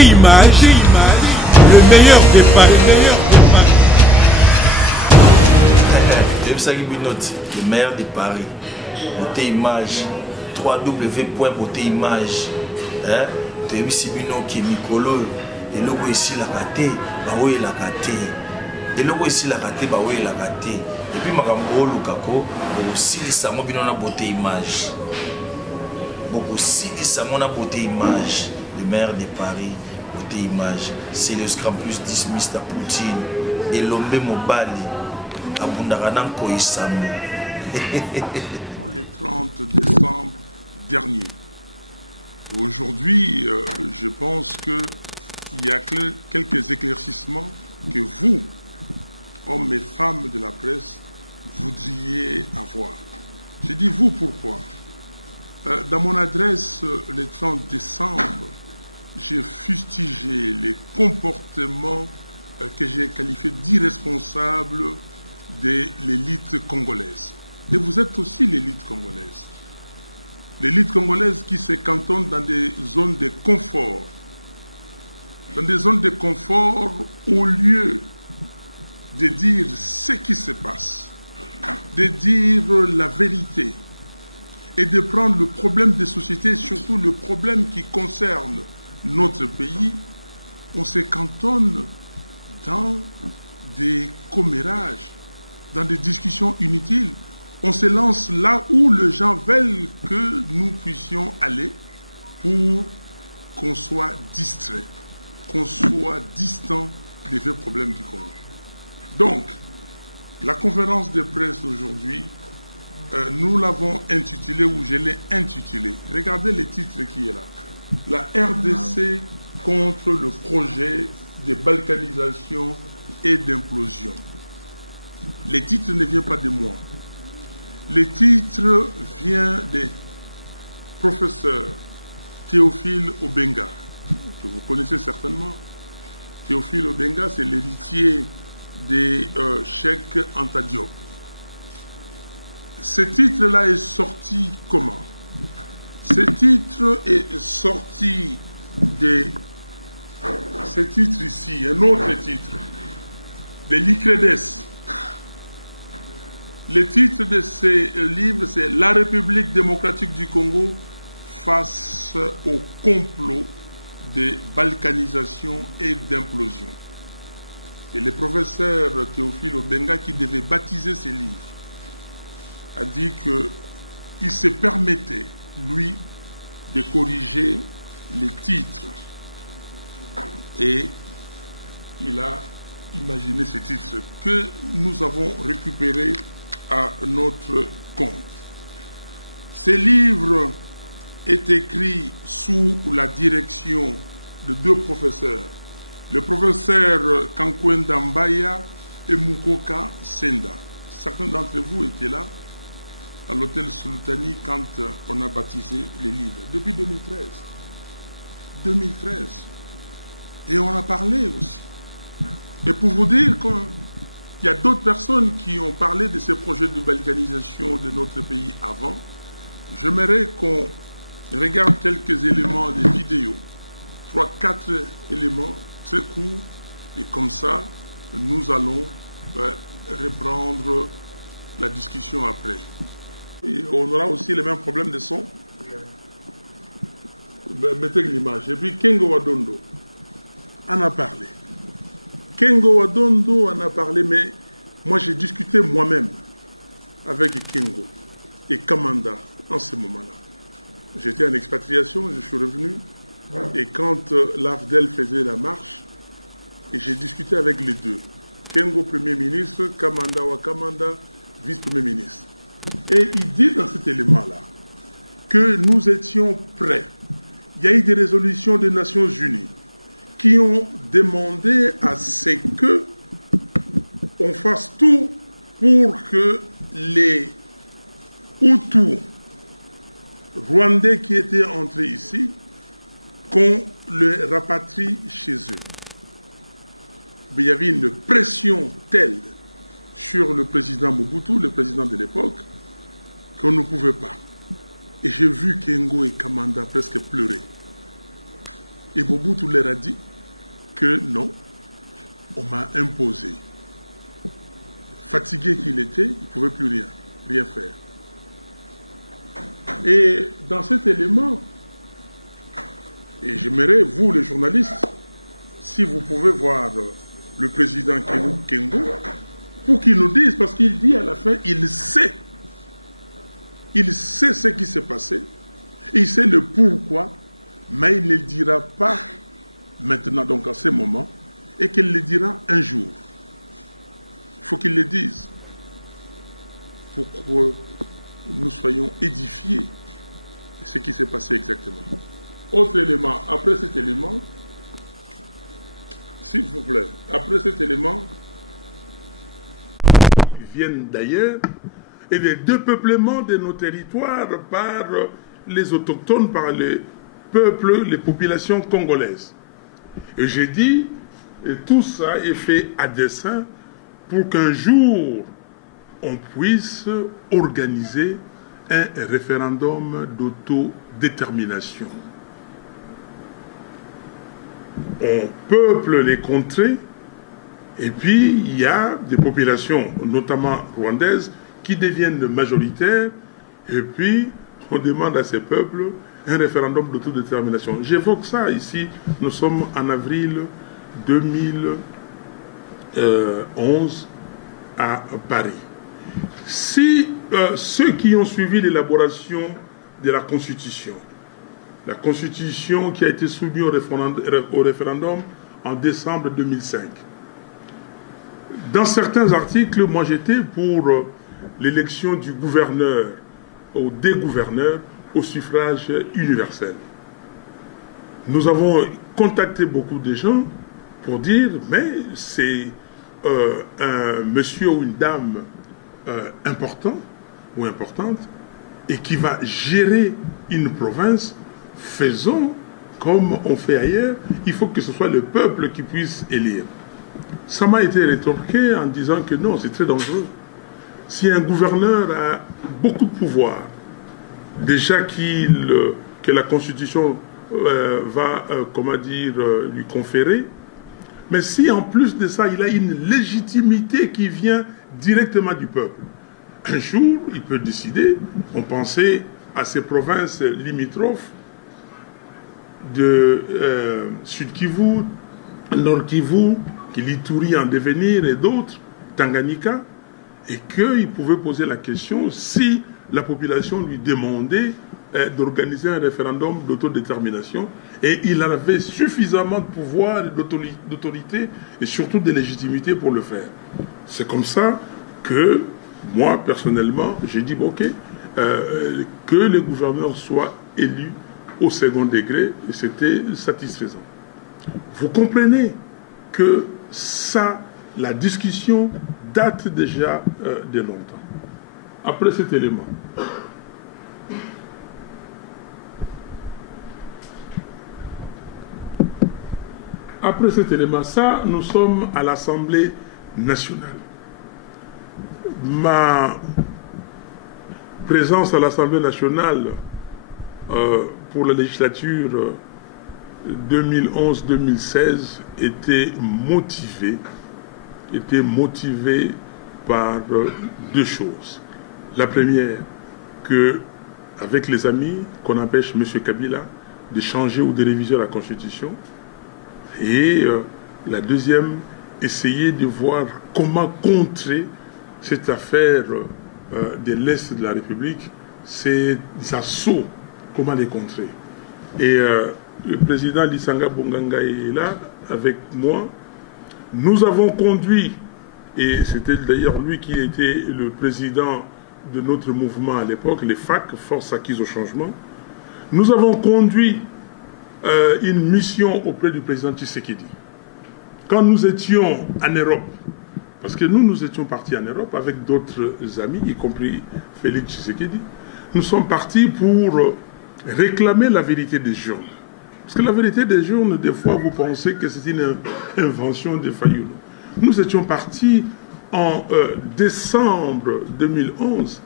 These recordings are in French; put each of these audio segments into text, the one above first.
Beauté Image, le meilleur des paris. Le meilleur des paris. Beauté Image. www.beautéimage. Tu as vu si bino qui est Mikolo. Et logo ici la raté. Bah oui la raté. Et logo ici la raté. Bah oui la raté. Et puis Makambo Lukako. Aussi les samons bino na Beauté Image. Beaucoup si les samons na Beauté Image. Le meilleur des paris. Beauté Image. C'est le Scrum plus 10 Mr. Poutine. Et l'ombe Mobali. Abundaranan Koisamu. viennent d'ailleurs, et le dépeuplement de nos territoires par les autochtones, par les peuples, les populations congolaises. Et j'ai dit, et tout ça est fait à dessein pour qu'un jour, on puisse organiser un référendum d'autodétermination. On peuple les contrées, et puis il y a des populations, notamment rwandaises, qui deviennent majoritaires, et puis on demande à ces peuples un référendum d'autodétermination. J'évoque ça ici, nous sommes en avril 2011 à Paris. Si ceux qui ont suivi l'élaboration de la Constitution qui a été soumise au référendum en décembre 2005, dans certains articles, moi j'étais pour l'élection du gouverneur ou des gouverneurs au suffrage universel. Nous avons contacté beaucoup de gens pour dire, mais c'est un monsieur ou une dame important ou importante et qui va gérer une province, faisons comme on fait ailleurs, il faut que ce soit le peuple qui puisse élire. Ça m'a été rétorqué en disant que non, c'est très dangereux. Si un gouverneur a beaucoup de pouvoir, déjà que la Constitution va, comment dire, lui conférer, mais si en plus de ça, il a une légitimité qui vient directement du peuple, un jour, il peut décider, on pensait à ces provinces limitrophes de Sud Kivu, Nord Kivu, l'Ituri en devenir et d'autres, Tanganyika, et qu'il pouvait poser la question si la population lui demandait d'organiser un référendum d'autodétermination, et il avait suffisamment de pouvoir, d'autorité et surtout de légitimité pour le faire. C'est comme ça que moi, personnellement, j'ai dit, ok, que les gouverneurs soient élus au second degré, et c'était satisfaisant. Vous comprenez que ça, la discussion date déjà de longtemps. Après cet élément, ça, nous sommes à l'Assemblée nationale. Ma présence à l'Assemblée nationale pour la législature 2011-2016 était motivée par deux choses. La première, que avec les amis, qu'on empêche M. Kabila de changer ou de réviser la Constitution. Et la deuxième, essayer de voir comment contrer cette affaire de l'Est de la République, ces assauts, comment les contrer. Et le président Lissanga Bonganga est là, avec moi. Nous avons conduit, et c'était d'ailleurs lui qui était le président de notre mouvement à l'époque, les FAC, Forces Acquises au Changement. Nous avons conduit une mission auprès du président Tshisekedi. Quand nous étions en Europe, parce que nous étions partis en Europe avec d'autres amis, y compris Félix Tshisekedi, nous sommes partis pour réclamer la vérité des journaux. Parce que la vérité des journaux, des fois, vous pensez que c'est une invention de Fayoulou. Nous étions partis en décembre 2011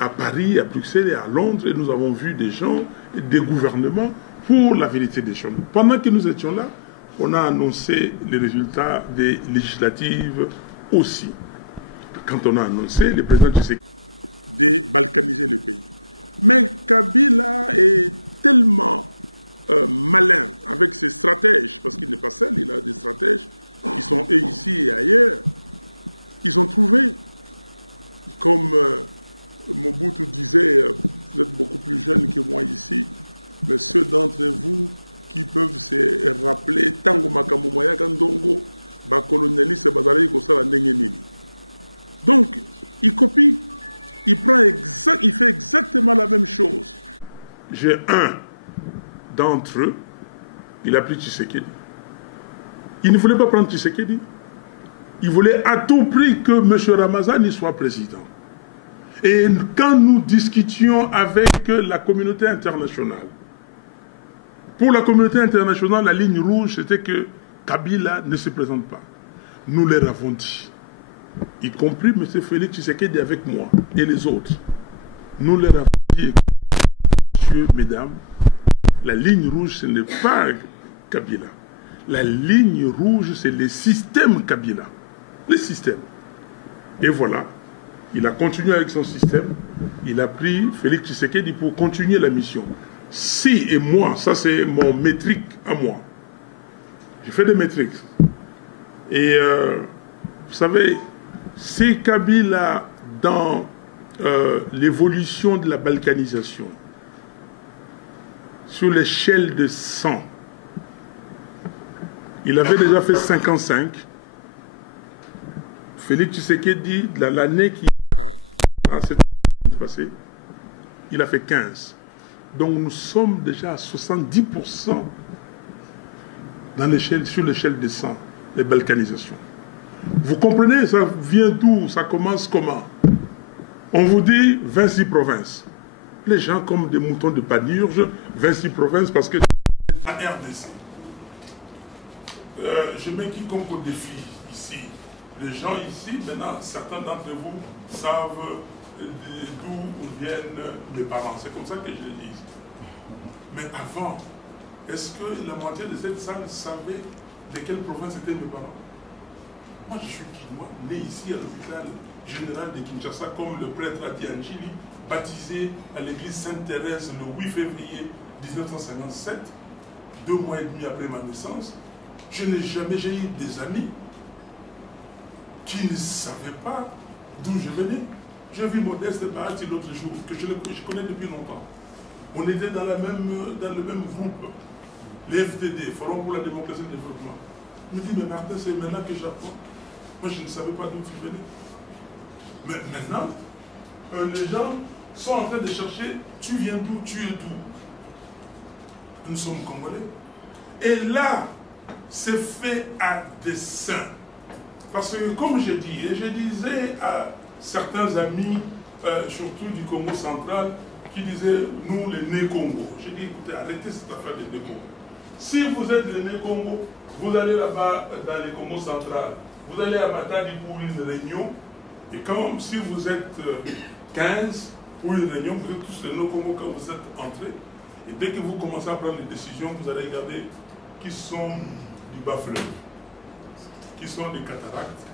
à Paris, à Bruxelles et à Londres, et nous avons vu des gens, des gouvernements, pour la vérité des choses. Pendant que nous étions là, on a annoncé les résultats des législatives aussi. Quand on a annoncé, le président du Sénat. J'ai un d'entre eux, il a pris Tshisekedi. Il ne voulait pas prendre Tshisekedi. il voulait à tout prix que M. Ramazani soit président. Et quand nous discutions avec la communauté internationale, pour la communauté internationale, la ligne rouge, c'était que Kabila ne se présente pas. Nous leur avons dit, y compris M. Félix Tshisekedi avec moi et les autres, nous leur avons dit, messieurs, mesdames, la ligne rouge, ce n'est pas Kabila. La ligne rouge, c'est le système Kabila. Le système. Et voilà, il a continué avec son système. Il a pris Félix Tshisekedi pour continuer la mission. Si et moi, ça c'est mon métrique à moi. Je fais des métriques. Et vous savez, c'est Kabila dans l'évolution de la balkanisation, sur l'échelle de 100. Il avait déjà fait 55. Félix Tshisekedi, l'année qui s'est passée, il a fait 15. Donc nous sommes déjà à 70% sur l'échelle des 100, les balkanisations. Vous comprenez, ça vient d'où? Ça commence comment? On vous dit 26 provinces. Les gens comme des moutons de panurge, 26 provinces parce que la RDC. Je mets quiconque au défi ici. Les gens ici, maintenant, certains d'entre vous savent d'où viennent mes parents. C'est comme ça que je le dis. Mais avant, est-ce que la moitié de cette salle savait de quelle province étaient mes parents? Moi, je suis Kinois, né ici à l'hôpital général de Kinshasa, comme le prêtre Atiangili, baptisé à l'église Sainte-Thérèse le 8 février 1957, 2 mois et demi après ma naissance. Je n'ai jamais eu des amis qui ne savaient pas d'où je venais. J'ai vu Modeste Bahati l'autre jour, que je connais depuis longtemps. On était dans le même groupe, les FDD, Forum pour la démocratie et le développement. Il me dit, mais Martin, c'est maintenant que j'apprends. Moi, je ne savais pas d'où tu venais. Mais maintenant, les gens sont en train de chercher, tu viens d'où, tu es d'où. Nous sommes Congolais. Et là, c'est fait à dessein. Parce que, comme je dis, et je disais à certains amis, surtout du Congo central, qui disaient, nous, les Né-Congo. J'ai dit, écoutez, arrêtez cette affaire de Né-Congo. Si vous êtes les Né-Congo, vous allez là-bas dans les Congo central, vous allez à Matadi pour une réunion, et comme si vous êtes 15 pour une réunion, vous êtes tous les Né-Congo quand vous êtes entrés, et dès que vous commencez à prendre des décisions, vous allez regarder qui sont du bas-fleuve, qui sont des cataractes,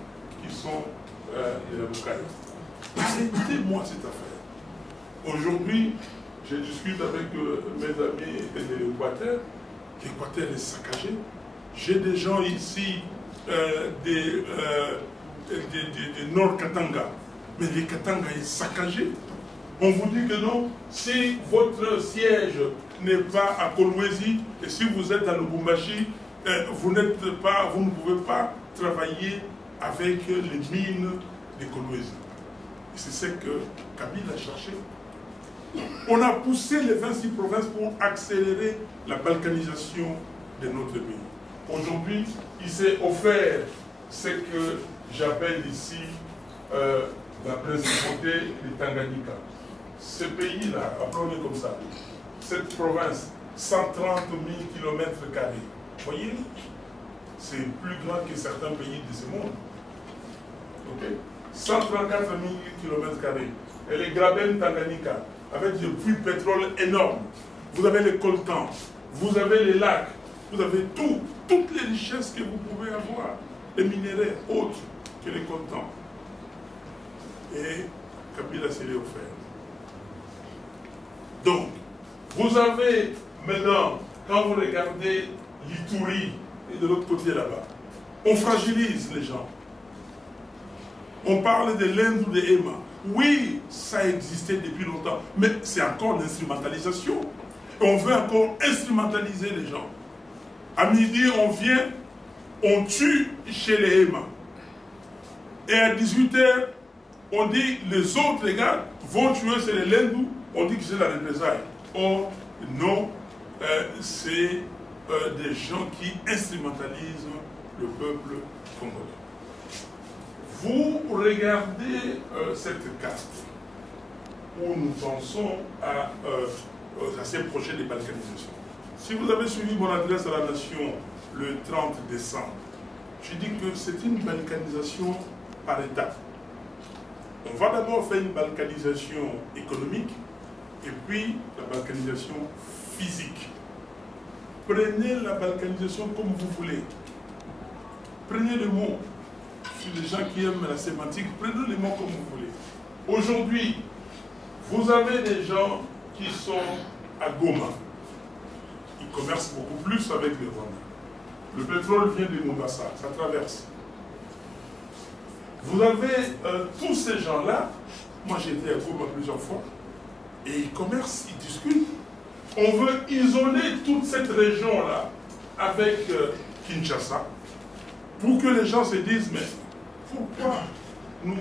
qui sont de la Boucaille. Arrêtez-moi cette affaire. Aujourd'hui, je discute avec mes amis de l'Équateur. L'Équateur est saccagé. J'ai des gens ici des Nord Katanga. Mais les Katanga est saccagé. On vous dit que non, si votre siège n'est pas à Kolwezi et si vous êtes à Lubumbashi, vous ne pouvez pas travailler avec les mines de Kolwezi. C'est ce que Kabila a cherché. On a poussé les 26 provinces pour accélérer la balkanisation de notre pays. Aujourd'hui, il s'est offert ce que j'appelle ici la principauté de Tanganyika. Ce pays-là, appelons-le comme ça, cette province, 130 000 km². Vous voyez, c'est plus grand que certains pays de ce monde. Okay? 134 000 km². Et les Graben Tanganyika, avec des puits de pétrole énormes. Vous avez les coltans, vous avez les lacs, vous avez tout, toutes les richesses que vous pouvez avoir, les minéraux autres que les coltans. Et Kabila s'est offert. Donc, vous avez maintenant, quand vous regardez l'Ituri et de l'autre côté là-bas, on fragilise les gens. On parle de l'Inde ou de Emma. Oui, ça existait depuis longtemps, mais c'est encore l'instrumentalisation. On veut encore instrumentaliser les gens. À midi, on vient, on tue chez les Emma. Et à 18h, on dit les autres, les gars, vont tuer chez les Lendou, on dit que c'est la représailles. Or, non, c'est des gens qui instrumentalisent le peuple congolais. Vous regardez cette carte où nous pensons à s'approcher des balkanisations. Si vous avez suivi mon adresse à la nation le 30 décembre, je dis que c'est une balkanisation par étapes. On va d'abord faire une balkanisation économique et puis la balkanisation physique. Prenez la balkanisation comme vous voulez. Prenez le mot. Si les gens qui aiment la sémantique, prenez les mots comme vous voulez. Aujourd'hui, vous avez des gens qui sont à Goma. Ils commercent beaucoup plus avec les Rwandais. Le pétrole vient de Mombasa, ça traverse. Vous avez tous ces gens-là, moi j'ai été à Goma plusieurs fois, et ils commercent, ils discutent. On veut isoler toute cette région-là avec Kinshasa pour que les gens se disent, mais pourquoi nous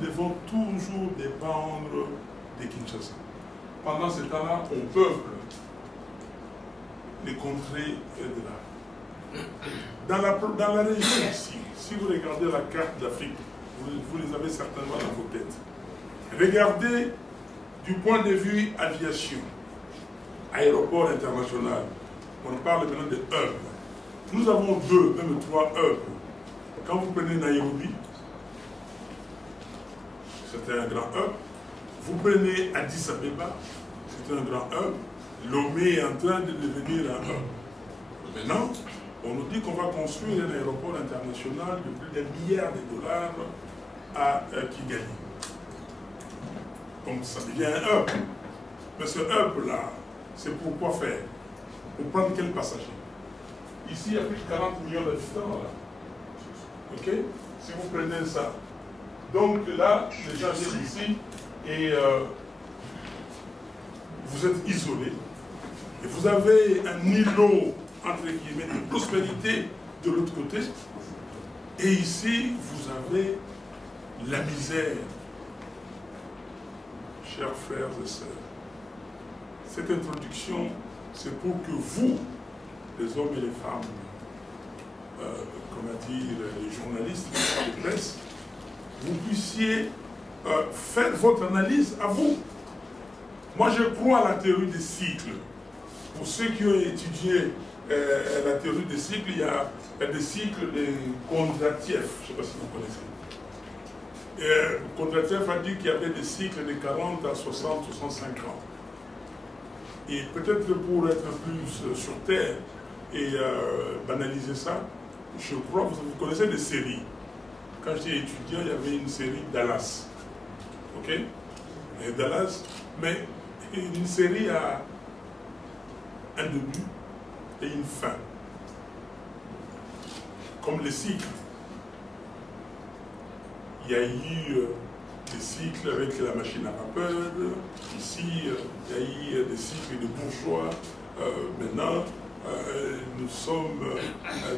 devons toujours dépendre de Kinshasa? Pendant ce temps-là, on peuple les contrées de là. Dans la région ici, si vous regardez la carte d'Afrique, vous les avez certainement dans vos têtes. Regardez du point de vue aviation, aéroport international. On parle maintenant de hubs. Nous avons 2, même 3 hubs. Quand vous prenez Nairobi, c'était un grand hub. Vous prenez Addis Abeba, c'est un grand hub. Lomé est en train de devenir un hub. Maintenant, on nous dit qu'on va construire un aéroport international de plus d'1 milliard de dollars à Kigali. Donc ça devient un hub. Mais ce hub-là, c'est pour quoi faire? Pour prendre quel passager? Ici, il y a plus de 40 millions d'habitants. Ok? Si vous prenez ça. Donc là, les gens viennent ici et vous êtes isolés. Et vous avez un îlot, entre guillemets, de prospérité de l'autre côté. Et ici, vous avez la misère. Chers frères et sœurs, cette introduction, c'est pour que vous, les hommes et les femmes, comment dire, les journalistes, les presse, vous puissiez faire votre analyse à vous. Moi, je crois à la théorie des cycles. Pour ceux qui ont étudié la théorie des cycles, il y a des cycles de Kondratiev, je ne sais pas si vous connaissez. Kondratiev a dit qu'il y avait des cycles de 40 à 60, 65 ans. Et peut-être pour être plus sur Terre et banaliser ça, je crois que vous connaissez des séries. Quand j'étais étudiant, il y avait une série Dallas. Ok? Et Dallas, mais une série a un début et une fin. Comme les cycles. Il y a eu des cycles avec la machine à vapeur. Ici, il y a eu des cycles de bourgeois. Maintenant, nous sommes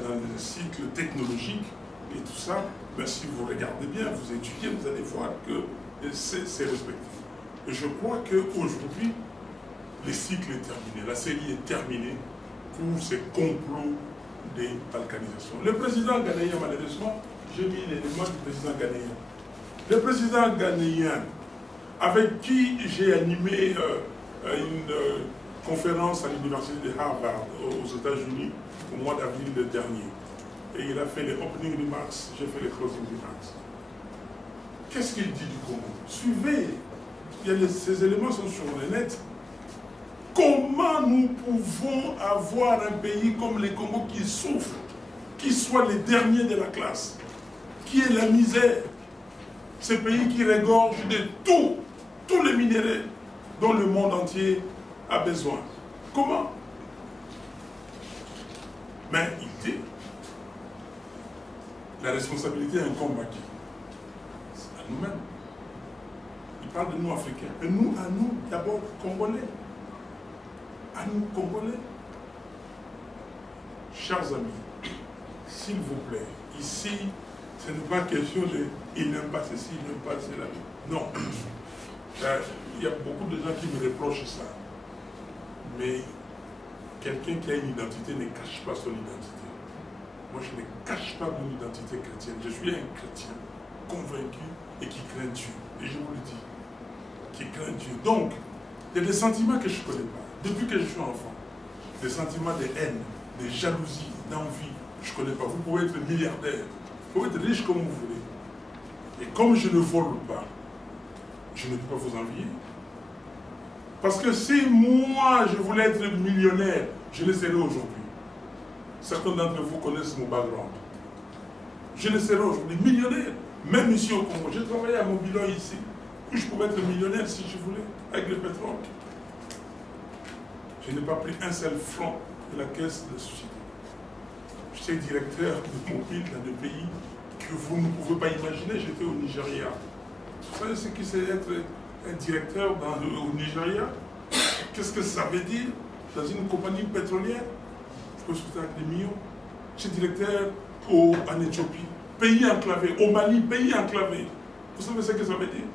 dans des cycles technologiques et tout ça. Mais si vous regardez bien, vous étudiez, vous allez voir que c'est respecté. Et je crois qu'aujourd'hui, le cycle est terminé. La série est terminée pour ces complots des balkanisations. Le président ghanéen, malheureusement, j'ai mis l'élément du président ghanéen. Le président ghanéen, avec qui j'ai animé une conférence à l'université de Harvard aux États-Unis au mois d'avril dernier. Et il a fait les opening remarks, j'ai fait les closing remarks. Qu'est-ce qu'il dit du Congo? Suivez, ces éléments sont sur le net. Comment nous pouvons avoir un pays comme le Congo qui souffre, qui soit le dernier de la classe, qui est la misère, ce pays qui regorge de tous les minéraux dont le monde entier a besoin? Comment? Mais il dit, la responsabilité incombe à qui? À nous-mêmes. Il parle de nous Africains. Et nous, à nous, d'abord, Congolais. À nous, Congolais. Chers amis, s'il vous plaît, ici, ce n'est pas question de « il n'aime pas ceci, il n'aime pas cela ». Non. Il y a beaucoup de gens qui me reprochent ça. Mais quelqu'un qui a une identité ne cache pas son identité. Moi, je ne cache pas mon identité chrétienne. Je suis un chrétien. convaincus et qui craignent Dieu. Et je vous le dis, qui craignent Dieu. Donc, il y a des sentiments que je ne connais pas, depuis que je suis enfant. Des sentiments de haine, de jalousie, d'envie, je ne connais pas. Vous pouvez être milliardaire, vous pouvez être riche comme vous voulez. Et comme je ne vole pas, je ne peux pas vous envier. Parce que si moi, je voulais être millionnaire, je le serais aujourd'hui. Certains d'entre vous connaissent mon background. Je le serais aujourd'hui millionnaire. Même ici au Congo, j'ai travaillé à Mobilo ici, où je pouvais être millionnaire si je voulais, avec le pétrole. Je n'ai pas pris un seul franc de la caisse de la société. J'étais directeur de mobile dans des pays que vous ne pouvez pas imaginer. J'étais au Nigeria. Vous savez ce que c'est être un directeur au Nigeria? Qu'est-ce que ça veut dire dans une compagnie pétrolière? Je peux souhaiter avec des millions. J'étais directeur en Éthiopie, pays enclavé, au Mali, pays enclavé. Vous savez ce que ça veut dire?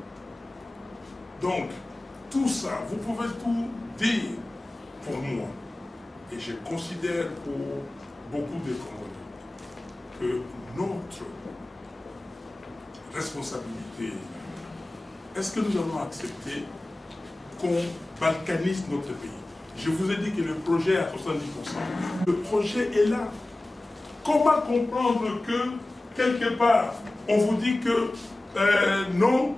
Donc, tout ça, vous pouvez tout dire pour moi. Et je considère pour beaucoup de Congolais que notre responsabilité, est-ce que nous allons accepter qu'on balkanise notre pays? Je vous ai dit que le projet est à 70%. Le projet est là. Comment comprendre que, quelque part, on vous dit que non,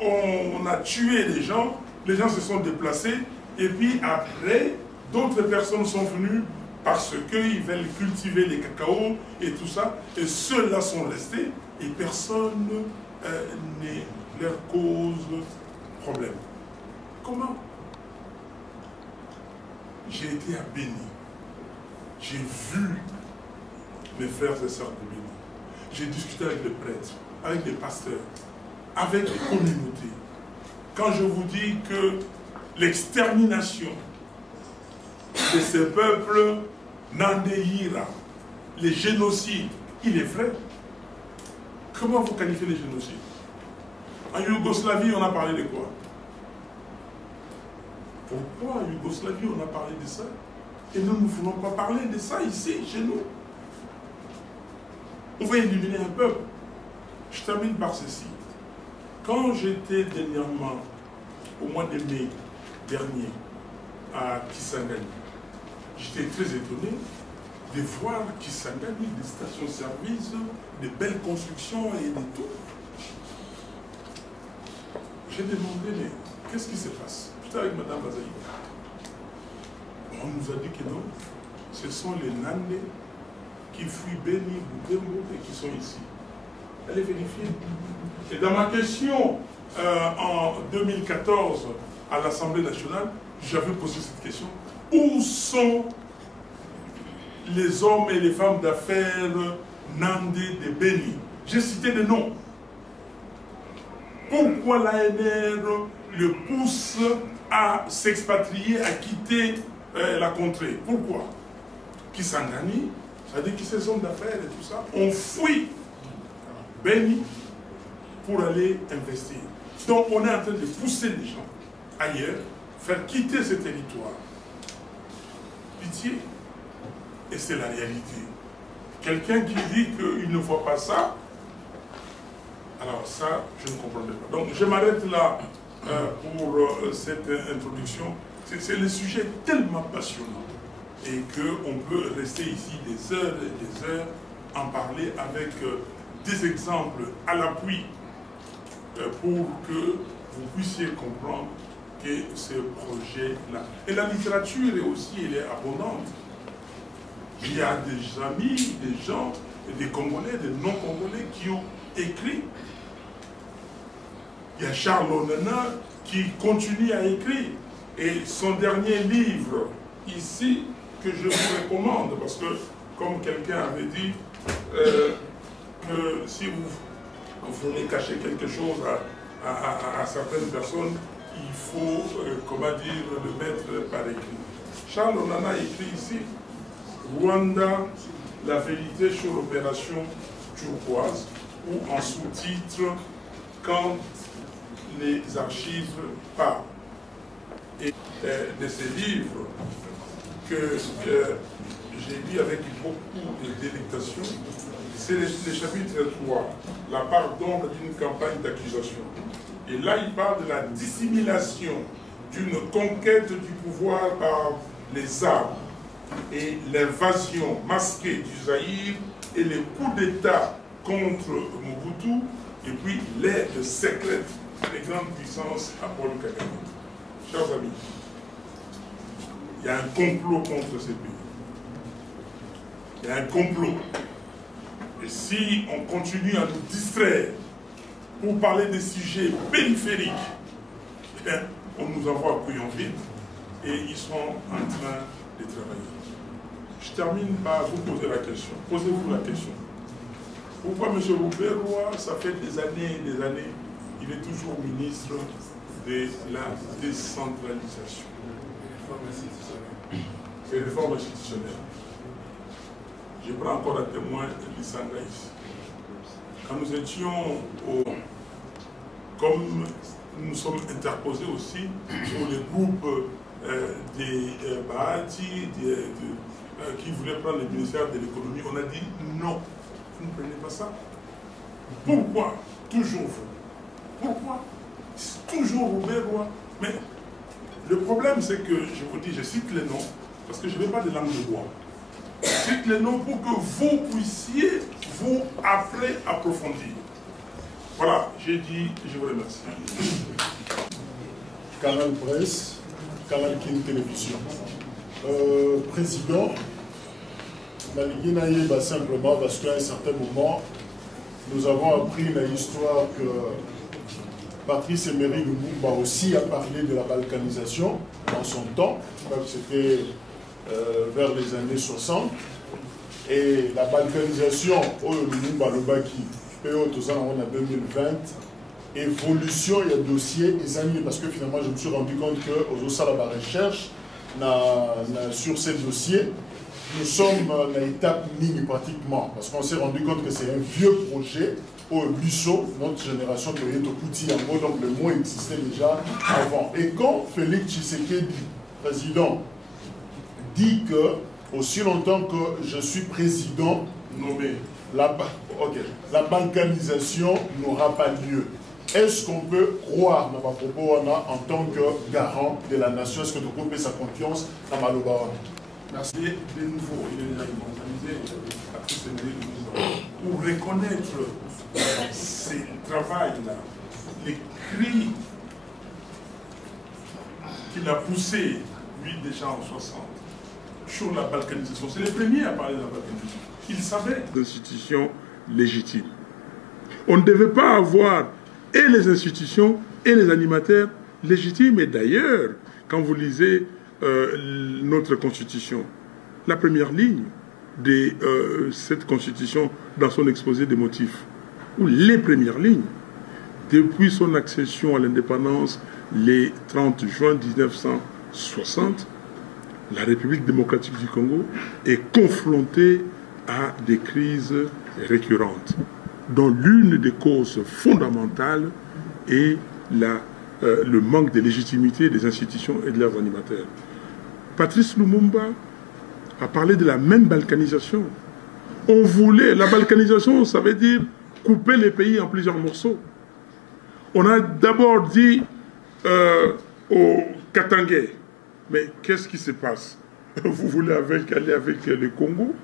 on a tué les gens se sont déplacés, et puis après, d'autres personnes sont venues parce qu'ils veulent cultiver les cacao et tout ça, et ceux-là sont restés, et personne ne leur cause problème. Comment? J'ai été à Béni. J'ai vu mes frères et sœurs de Béni. J'ai discuté avec les prêtres, avec les pasteurs, avec les communautés. Quand je vous dis que l'extermination de ces peuples, Nandéhira, les génocides, il est vrai. Comment vous qualifiez les génocides? En Yougoslavie, on a parlé de quoi? Pourquoi en Yougoslavie, on a parlé de ça? Et nous ne voulons pas parler de ça ici, chez nous. On va éliminer un peuple. Je termine par ceci. Quand j'étais dernièrement, au mois de mai dernier, à Kisangani, j'étais très étonné de voir Kisangani, des stations-service, des belles constructions et de tout. J'ai demandé, mais qu'est-ce qui se passe? J'étais avec Mme Bazaï. On nous a dit que non, ce sont les Nandés qui fuient Béni, Boutembo et qui sont ici. Allez vérifier. Et dans ma question en 2014 à l'Assemblée nationale, j'avais posé cette question. Où sont les hommes et les femmes d'affaires Nandés de Béni? J'ai cité des noms. Pourquoi l'ANR le pousse à s'expatrier, à quitter la contrée? Pourquoi? Kisangani, ça veut dire que ces hommes d'affaires et tout ça ont fui Béni pour aller investir. Donc on est en train de pousser les gens ailleurs, faire quitter ce territoire. Pitié. Et c'est la réalité. Quelqu'un qui dit qu'il ne voit pas ça, alors ça, je ne comprendrai pas. Donc je m'arrête là pour cette introduction. C'est le sujet tellement passionnant et qu'on peut rester ici des heures et des heures, en parler avec des exemples à l'appui pour que vous puissiez comprendre que ce projet-là. Et la littérature est aussi, elle est abondante. Il y a des amis, des gens, des Congolais, des non-Congolais qui ont écrit. Il y a Charles Onana qui continue à écrire. Et son dernier livre, ici, que je vous recommande, parce que, comme quelqu'un avait dit, que si vous voulez cacher quelque chose à certaines personnes, il faut, comment dire, le mettre par écrit. Charles Onana écrit ici, Rwanda, la vérité sur l'opération turquoise, ou en sous-titre, quand les archives parlent. Et de ces livres que j'ai lu avec beaucoup de délectation, c'est le chapitre 3, la part d'ombre d'une campagne d'accusation. Et là, il parle de la dissimulation d'une conquête du pouvoir par les armes et l'invasion masquée du Zaïre et les coups d'État contre Mobutu et puis l'aide secrète des grandes puissances à Paul Kagame. Chers amis, il y a un complot contre ces pays. Il y a un complot. Et si on continue à nous distraire pour parler des sujets périphériques, on nous envoie à couillon vide et ils sont en train de travailler. Je termine par vous poser la question. Posez-vous la question. Pourquoi M. Roubaix-Roy, ça fait des années et des années, il est toujours ministre de la décentralisation? C'est une réforme institutionnelle. Je prends encore un témoin de l'Issanga ici. Quand nous étions comme nous sommes interposés aussi pour les groupes des Bahati, qui voulaient prendre le ministère de l'économie, on a dit non, vous ne prenez pas ça. Pourquoi toujours vous? Pourquoi toujours Roubaix-Roy? Mais le problème, c'est que, je vous dis, je cite les noms, parce que je ne vais pas de langue de bois. Je cite les noms pour que vous puissiez, vous, après, approfondir. Voilà, j'ai dit, je vous remercie. Canal Presse, Canal King Télévision. Président, simplement parce qu'à un certain moment, nous avons appris l'histoire que Patrice Emery Lumumba aussi a parlé de la balkanisation en son temps, c'était vers les années 60. Et la balkanisation, au Lumumba Lobaki, en 2020, évolution, il y a dossier, les amis, parce que finalement, je me suis rendu compte que aux Osala la recherche sur ces dossiers, nous sommes à l'étape ligne pratiquement, parce qu'on s'est rendu compte que c'est un vieux projet au Busso, notre génération qui est au Kouti Yango, donc le mot existait déjà avant. Et quand Félix Tshisekedi, président, dit que, aussi longtemps que je suis président nommé, la balkanisation n'aura pas lieu. Est-ce qu'on peut croire dans ma propos en tant que garant de la nation? Est-ce que nous pouvons sa confiance dans Maloba? Merci. De nouveau, il est déjà immortalisé à tous ces médias pour reconnaître ce travail-là, les cris qu'il a poussés, lui déjà en 60, sur la balkanisation. C'est le premier à parler de la balkanisation. Il savait. Institutions légitimes. On ne devait pas avoir et les institutions et les animateurs légitimes. Et d'ailleurs, quand vous lisez notre constitution, la première ligne de cette constitution dans son exposé des motifs, ou les premières lignes, depuis son accession à l'indépendance le 30 juin 1960, la République démocratique du Congo est confrontée à des crises récurrentes, dont l'une des causes fondamentales est le manque de légitimité des institutions et de leurs animateurs. Patrice Lumumba a parlé de la même balkanisation. On voulait, la balkanisation, ça veut dire couper les pays en plusieurs morceaux. On a d'abord dit aux Katangais, mais qu'est-ce qui se passe? Vous voulez aller avec le Congo,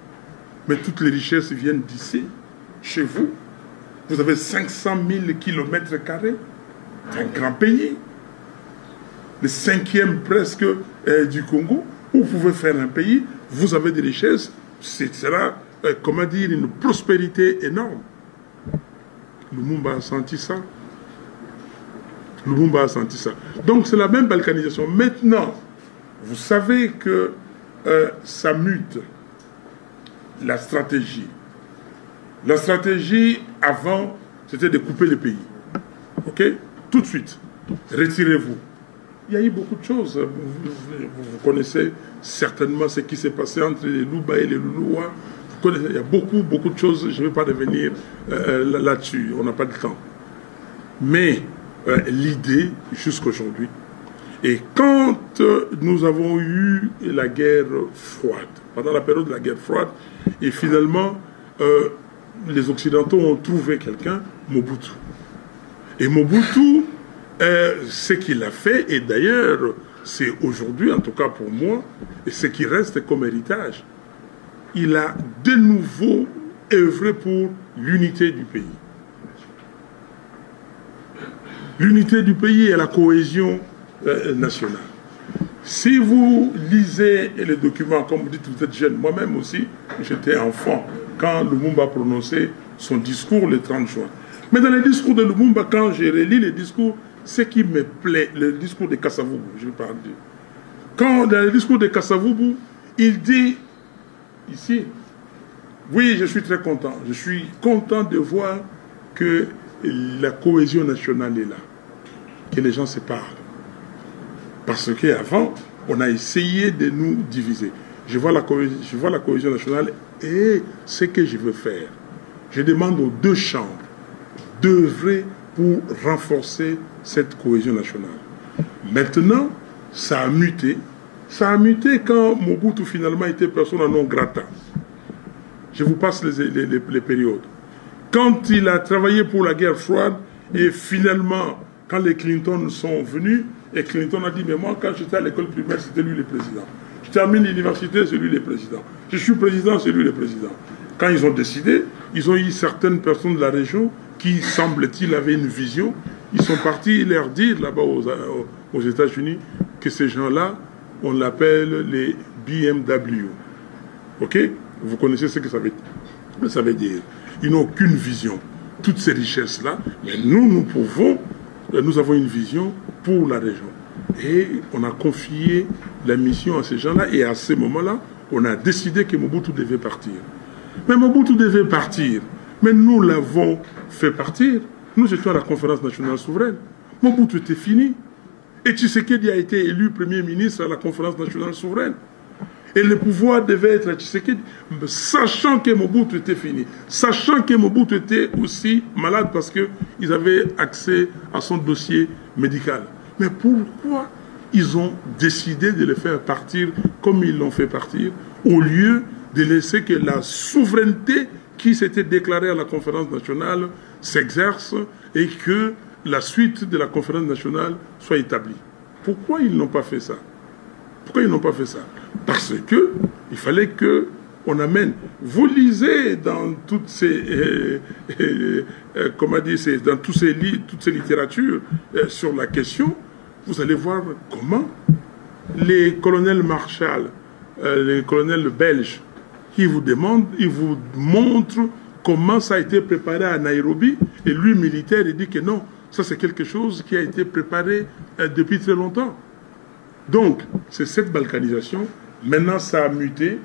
mais toutes les richesses viennent d'ici, chez vous. Vous avez 500 000 km². C'est un grand pays. Le 5e presque du Congo. Vous pouvez faire un pays, vous avez des richesses, ce sera, comment dire, une prospérité énorme. Lumumba a senti ça. Lumumba a senti ça. Donc c'est la même balkanisation. Maintenant, vous savez que ça mute. La stratégie. La stratégie, avant, c'était de couper les pays. OK? Tout de suite. Retirez-vous. Il y a eu beaucoup de choses. Vous connaissez certainement ce qui s'est passé entre les Louba et les Louloua. Vous connaissez, il y a beaucoup de choses. Je ne vais pas revenir là-dessus. On n'a pas de temps. Mais l'idée, jusqu'aujourd'hui, Et quand nous avons eu la guerre froide, pendant la période de la guerre froide, et finalement, les Occidentaux ont trouvé quelqu'un, Mobutu. Et Mobutu, ce qu'il a fait, et d'ailleurs, c'est aujourd'hui, en tout cas pour moi, et ce qui reste comme héritage, il a de nouveau œuvré pour l'unité du pays. L'unité du pays et la cohésion nationale. Si vous lisez les documents, comme vous dites, vous êtes jeune, moi-même aussi, j'étais enfant, quand Lumumba prononçait son discours le 30 juin. Mais dans les discours de Lumumba, quand j'ai relis les discours, ce qui me plaît, le discours de Kasavubu, je parle de... Quand dans le discours de Kasavubu, il dit, ici, oui, je suis très content. Je suis content de voir que la cohésion nationale est là, que les gens se parlent. Parce qu'avant, on a essayé de nous diviser. Je vois la cohésion nationale et ce que je veux faire. Je demande aux deux chambres d'œuvrer pour renforcer cette cohésion nationale. Maintenant, ça a muté. Ça a muté quand Mobutu finalement était persona non grata. Je vous passe les périodes. Quand il a travaillé pour la guerre froide et finalement, quand les Clinton sont venus, et Clinton a dit, mais moi, quand j'étais à l'école primaire, c'était lui le président. Je termine l'université, c'est lui le président. Je suis président, c'est lui le président. Quand ils ont décidé, ils ont eu certaines personnes de la région qui, semble-t-il, avaient une vision. Ils sont partis leur dire là-bas aux États-Unis que ces gens-là, on l'appelle les BMW. OK? Vous connaissez ce que ça veut dire. Ils n'ont aucune vision. Toutes ces richesses-là, mais nous avons une vision pour la région. Et on a confié la mission à ces gens-là, et à ce moment-là, on a décidé que Mobutu devait partir. Mais Mobutu devait partir. Mais nous l'avons fait partir. Nous étions à la conférence nationale souveraine. Mobutu était fini. Et Tshisekedi a été élu Premier ministre à la conférence nationale souveraine. Et le pouvoir devait être à Tshisekedi, sachant que Mobutu était fini, sachant que Mobutu était aussi malade parce qu'ils avaient accès à son dossier médical. Mais pourquoi ils ont décidé de le faire partir comme ils l'ont fait partir, au lieu de laisser que la souveraineté qui s'était déclarée à la conférence nationale s'exerce et que la suite de la conférence nationale soit établie? Pourquoi ils n'ont pas fait ça? Pourquoi ils n'ont pas fait ça? Parce que il fallait que on amène. Vous lisez dans toutes ces, comment dire, dans toutes ces littératures sur la question, vous allez voir comment les colonels Marshall, les colonels belges, ils vous montrent comment ça a été préparé à Nairobi, et lui, militaire, il dit que non, ça c'est quelque chose qui a été préparé depuis très longtemps. Donc, c'est cette balkanisation. Maintenant, ça a muté.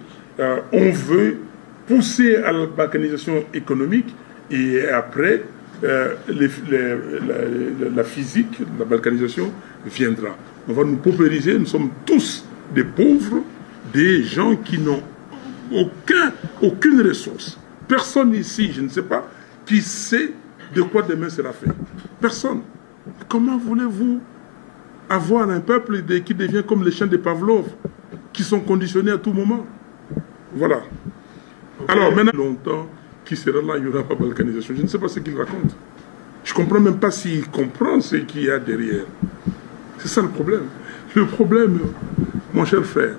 On veut pousser à la balkanisation économique, et après, la physique, la balkanisation viendra. On va nous paupériser. Nous sommes tous des pauvres, des gens qui n'ont aucune ressource. Personne ici, je ne sais pas, qui sait de quoi demain sera fait. Personne. Comment voulez-vous avoir un peuple qui devient comme les chiens de Pavlov, qui sont conditionnés à tout moment? Voilà. Okay. Alors, maintenant, longtemps, qui sera là, il n'y aura pas de balkanisation. Je ne sais pas ce qu'il raconte. Je ne comprends même pas s'il comprend ce qu'il y a derrière. C'est ça le problème. Le problème, mon cher frère,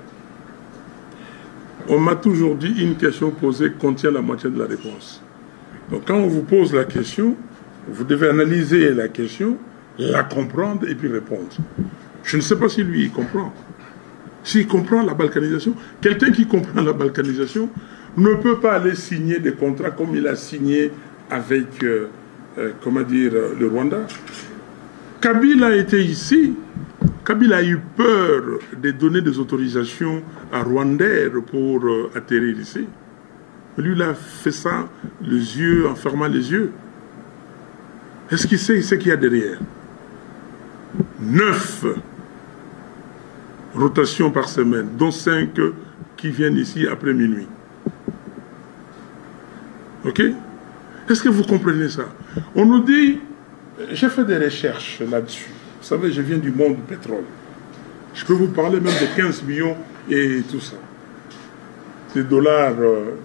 on m'a toujours dit une question posée contient la moitié de la réponse. Donc, quand on vous pose la question, vous devez analyser la question, la comprendre et puis répondre. Je ne sais pas si lui, il comprend. S'il comprend la balkanisation, quelqu'un qui comprend la balkanisation ne peut pas aller signer des contrats comme il a signé avec, comment dire, le Rwanda. Kabila était ici. Kabila a eu peur de donner des autorisations à Rwandais pour atterrir ici. Lui, il a fait ça les yeux, en fermant les yeux. Est-ce qu'il sait ce qu'il y a derrière? 9 rotations par semaine, dont 5 qui viennent ici après minuit. Ok? Est-ce que vous comprenez ça? On nous dit, j'ai fait des recherches là-dessus. Vous savez, je viens du monde du pétrole. Je peux vous parler même de 15 millions et tout ça. Ces dollars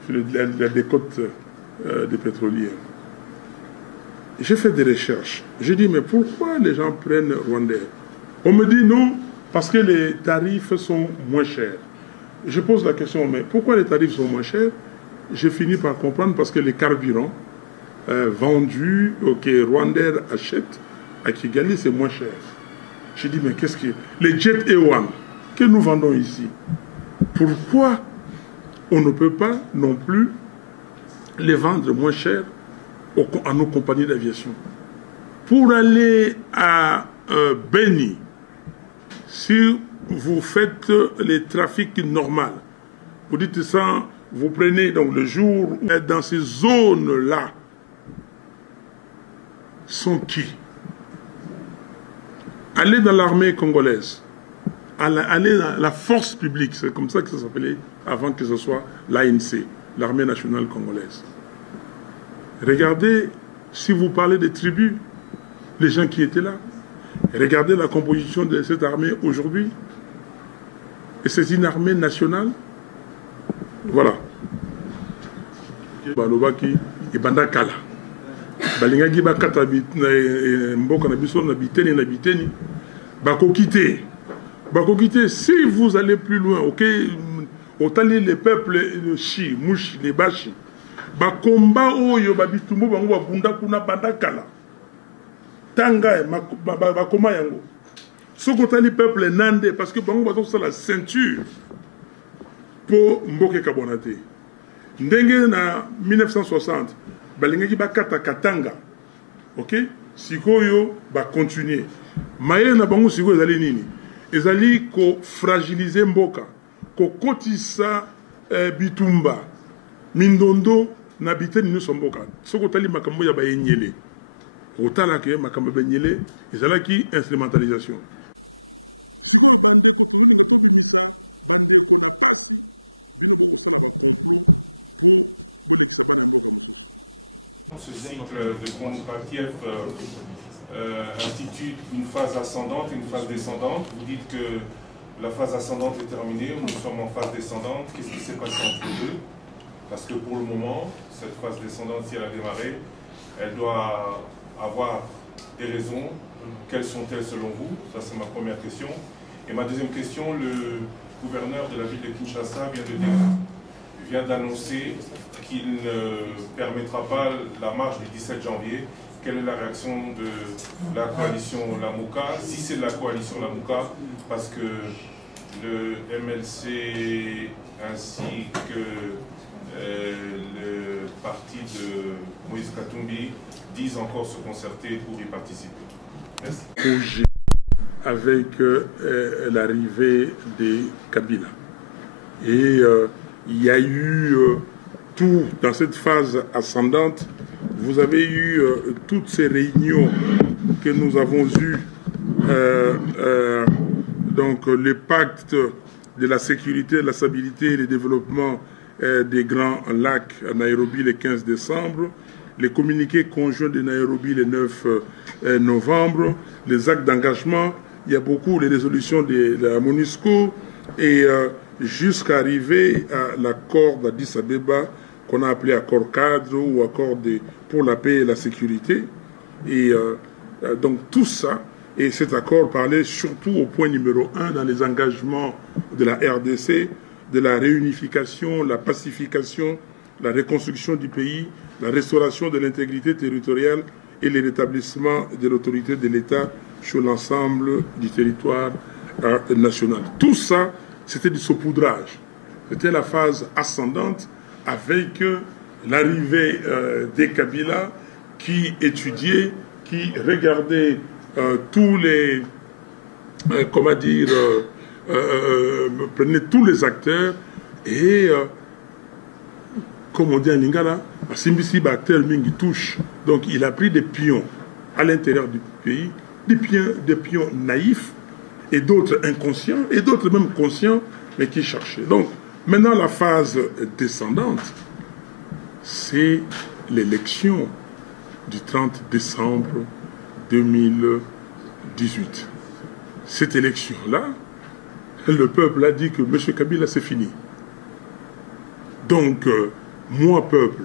sur la décote des pétroliers. J'ai fait des recherches. J'ai dit, mais pourquoi les gens prennent Rwandair? On me dit non, parce que les tarifs sont moins chers. Je pose la question, mais pourquoi les tarifs sont moins chers? J'ai fini par comprendre parce que les carburants vendus, que Rwandair achète à Kigali, c'est moins cher. J'ai dit, mais qu'est-ce que... Les jets E1 que nous vendons ici, pourquoi on ne peut pas non plus les vendre moins cher à nos compagnies d'aviation? Pour aller à Beni, si vous faites les trafics normaux, vous dites ça, vous prenez donc le jour où dans ces zones-là sont qui? Allez dans l'armée congolaise, allez dans la force publique, c'est comme ça que ça s'appelait avant que ce soit l'ANC, l'armée nationale congolaise. Regardez, si vous parlez des tribus, les gens qui étaient là, regardez la composition de cette armée aujourd'hui. Et c'est une armée nationale. Voilà. Balobaki et Bandakala. Balingaki bakata mboka na biso na biteni na biteni. Bakokite. Bakokite, si vous allez plus loin, ok, otali les peuples Chi, Mushi, les Bashi. Bakomba oyo babitumbo bango babunda kuna Bandakala. Tanga bakoma yango. Sokotali peuple nande parce que bango bato ça la ceinture pour Mboke Kabonate. Ndenge na 1960 balingaki bakata Katanga. OK? Sikoyo ba continuer. Maye na bango sikoyo ezali nini? Ezali ko fragiliser Mboka, ko kotisa bitumba. Mindondo na biteni nous Mboka. Sokotali makambo ya bayenyele. Otala ke makambo benyele ezalaki instrumentalisation. Ce cycle de Kondratiev institue une phase ascendante et une phase descendante. Vous dites que la phase ascendante est terminée, nous sommes en phase descendante. Qu'est-ce qui s'est passé entre les deux? Parce que pour le moment, cette phase descendante, si elle a démarré, elle doit avoir des raisons. Quelles sont-elles selon vous? Ça, c'est ma première question. Et ma deuxième question, le gouverneur de la ville de Kinshasa vient d'annoncer qu'il ne permettra pas la marche du 17 janvier. Quelle est la réaction de la coalition Lamuka? Si c'est la coalition Lamuka, parce que le MLC ainsi que le parti de Moïse Katumbi disent encore se concerter pour y participer. Merci. Avec l'arrivée de Kabila. Et il y a eu tout dans cette phase ascendante. Vous avez eu toutes ces réunions que nous avons eues, donc le pacte de la sécurité, de la stabilité et le développement des Grands Lacs à Nairobi le 15 décembre, les communiqués conjoints de Nairobi le 9 novembre, les actes d'engagement, il y a beaucoup, les résolutions de la MONUSCO, et jusqu'à arriver à l'accord d'Addis Abeba, qu'on a appelé accord cadre ou accord pour la paix et la sécurité. Et donc tout ça, et cet accord parlait surtout au point numéro 1 dans les engagements de la RDC, de la réunification, la pacification, la reconstruction du pays, la restauration de l'intégrité territoriale et le rétablissement de l'autorité de l'État sur l'ensemble du territoire national. Tout ça, c'était du saupoudrage. C'était la phase ascendante avec l'arrivée des Kabila qui étudiait, qui regardait tous les, comment dire, prenait tous les acteurs et, comme on dit en lingala, Simbisi acteur Mingi touche. Donc il a pris des pions à l'intérieur du pays, des pions naïfs et d'autres inconscients et d'autres même conscients mais qui cherchaient. Donc maintenant la phase descendante, c'est l'élection du 30 décembre 2018. Cette élection-là, le peuple a dit que M. Kabila, c'est fini. Donc, moi, peuple,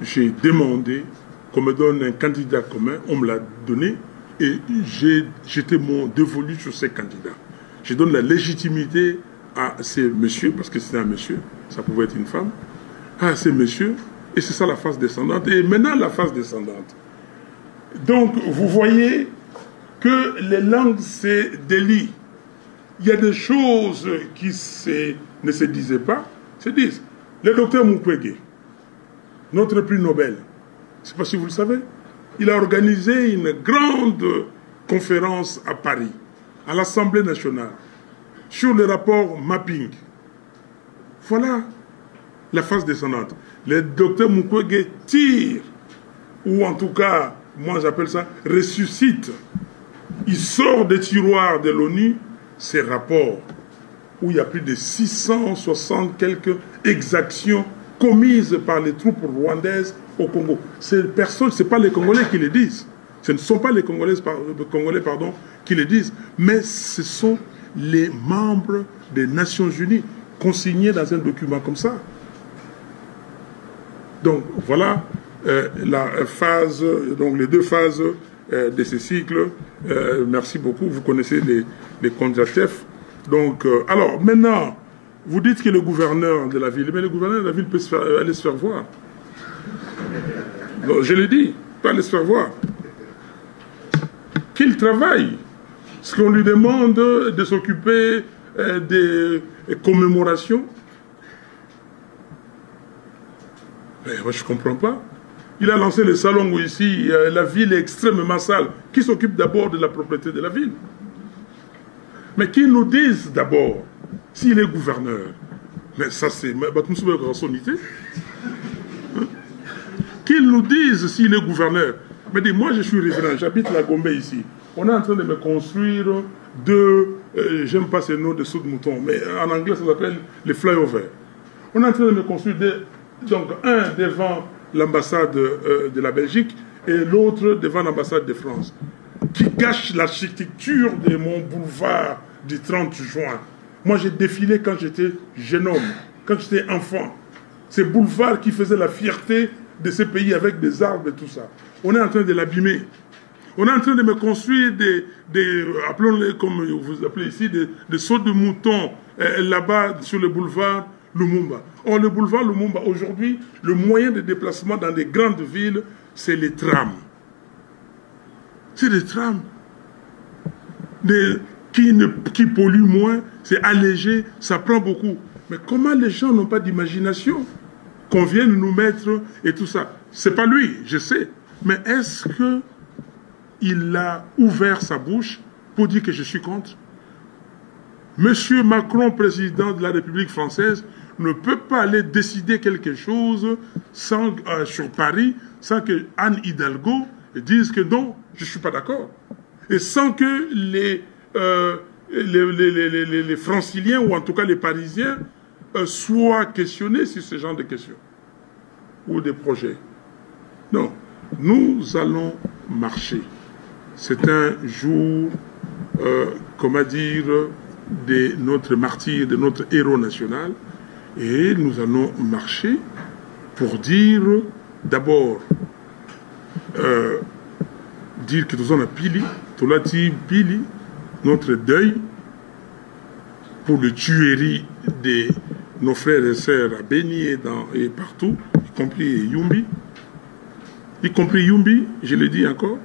j'ai demandé qu'on me donne un candidat commun, on me l'a donné, et j'étais dévolu sur ces candidats. Je donne la légitimité à ces messieurs, parce que c'était un monsieur, ça pouvait être une femme, à ces messieurs, et c'est ça la phase descendante. Et maintenant, la phase descendante. Donc, vous voyez que les langues se délient. Il y a des choses qui ne se disaient pas, se disent. Le docteur Mukwege, notre prix Nobel, je ne sais pas si vous le savez, il a organisé une grande conférence à Paris, à l'Assemblée nationale, sur le rapport mapping. Voilà la phase descendante. Le docteur Mukwege tire, ou en tout cas, moi j'appelle ça, ressuscite. Il sort des tiroirs de l'ONU ces rapports où il y a plus de 660 quelques exactions commises par les troupes rwandaises au Congo. Ces personnes, ce n'est pas les Congolais qui les disent. Ce ne sont pas les Congolais qui les disent, mais ce sont les membres des Nations Unies consignés dans un document comme ça. Donc voilà la phase, donc les deux phases de ce cycle. Merci beaucoup. Vous connaissez les conjectifs. Donc, alors maintenant, vous dites que le gouverneur de la ville, mais le gouverneur de la ville peut aller se faire voir. Donc, je l'ai dit, peut aller se faire voir. Qu'il travaille. Ce qu'on lui demande de s'occuper des commémorations. Mais moi, je ne comprends pas. Il a lancé le salon où ici, la ville est extrêmement sale. Qui s'occupe d'abord de la propriété de la ville? Mais qu'ils nous disent d'abord s'il est gouverneur. Mais ça, c'est qu'ils nous disent s'il est gouverneur. Mais dis, moi, je suis résident, j'habite la Gombe ici. On est en train de me construire deux, j'aime pas ces noms de sauts de mouton, mais en anglais, ça s'appelle les flyovers. On est en train de me construire donc un devant l'ambassade de la Belgique et l'autre devant l'ambassade de France, qui gâche l'architecture de mon boulevard du 30 juin. Moi, j'ai défilé quand j'étais jeune homme, quand j'étais enfant. Ces boulevards qui faisaient la fierté de ces pays avec des arbres et tout ça. On est en train de l'abîmer. On est en train de me construire appelons-les comme vous appelez ici, des sauts de moutons là-bas sur le boulevard Lumumba. Or, le boulevard Lumumba, aujourd'hui, le moyen de déplacement dans les grandes villes, c'est les trams. C'est les trams. Qui polluent moins, c'est allégé, ça prend beaucoup. Mais comment les gens n'ont pas d'imagination qu'on vienne nous mettre et tout ça? C'est pas lui, je sais. Mais est-ce qu'il a ouvert sa bouche pour dire que je suis contre? Monsieur Macron, président de la République française, ne peut pas aller décider quelque chose sur Paris sans que Anne Hidalgo dise que non, je ne suis pas d'accord. Et sans que les franciliens, ou en tout cas les Parisiens, soient questionnés sur ce genre de questions ou des projets. Non, nous allons marcher. C'est un jour, comment dire, de notre martyr, de notre héros national. Et nous allons marcher pour dire, d'abord, dire que nous avons pili, notre deuil pour le tuerie de nos frères et sœurs à Beni et partout, y compris Yumbi, je le dis encore.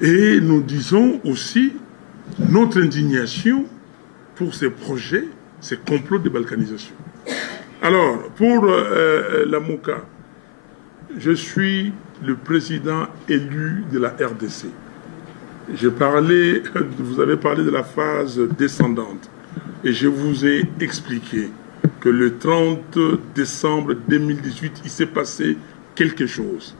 Et nous disons aussi notre indignation pour ces projets, ces complots de balkanisation. Alors, pour la Mouka, je suis le président élu de la RDC. Vous avez parlé de la phase descendante et je vous ai expliqué que le 30 décembre 2018, il s'est passé quelque chose.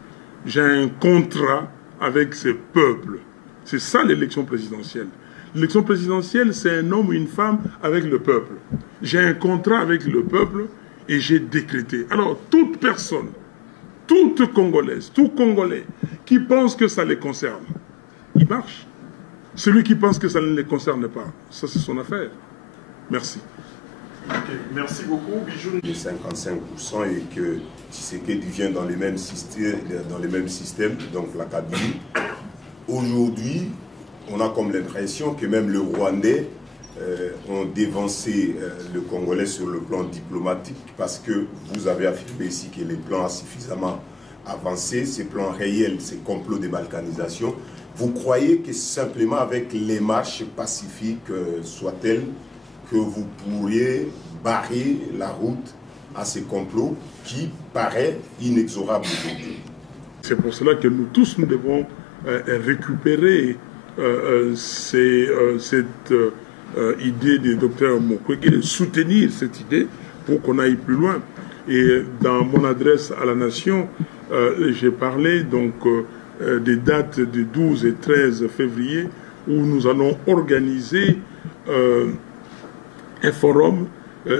J'ai un contrat avec ce peuple. C'est ça l'élection présidentielle. L'élection présidentielle, c'est un homme ou une femme avec le peuple. J'ai un contrat avec le peuple et j'ai décrété. Alors, toute personne, toute Congolaise, tout Congolais qui pense que ça les concerne, il marche. Celui qui pense que ça ne les concerne pas, ça c'est son affaire. Merci. Okay. Merci beaucoup, Bijou. De 55% et que Tshisekedi vient dans les mêmes systèmes, donc la Kabylie. Aujourd'hui, on a comme l'impression que même le Rwandais ont dévancé le Congolais sur le plan diplomatique parce que vous avez affirmé ici que les plans ont suffisamment avancé, ces plans réels, ces complots de balkanisation. Vous croyez que simplement avec les marches pacifiques soient-elles, que vous pourriez barrer la route à ces complots qui paraît inexorable aujourd'hui? C'est pour cela que nous tous, nous devons récupérer cette idée du docteur Mukwege, de soutenir cette idée pour qu'on aille plus loin. Et dans mon adresse à la nation, j'ai parlé donc des dates du 12 et 13 février où nous allons organiser un forum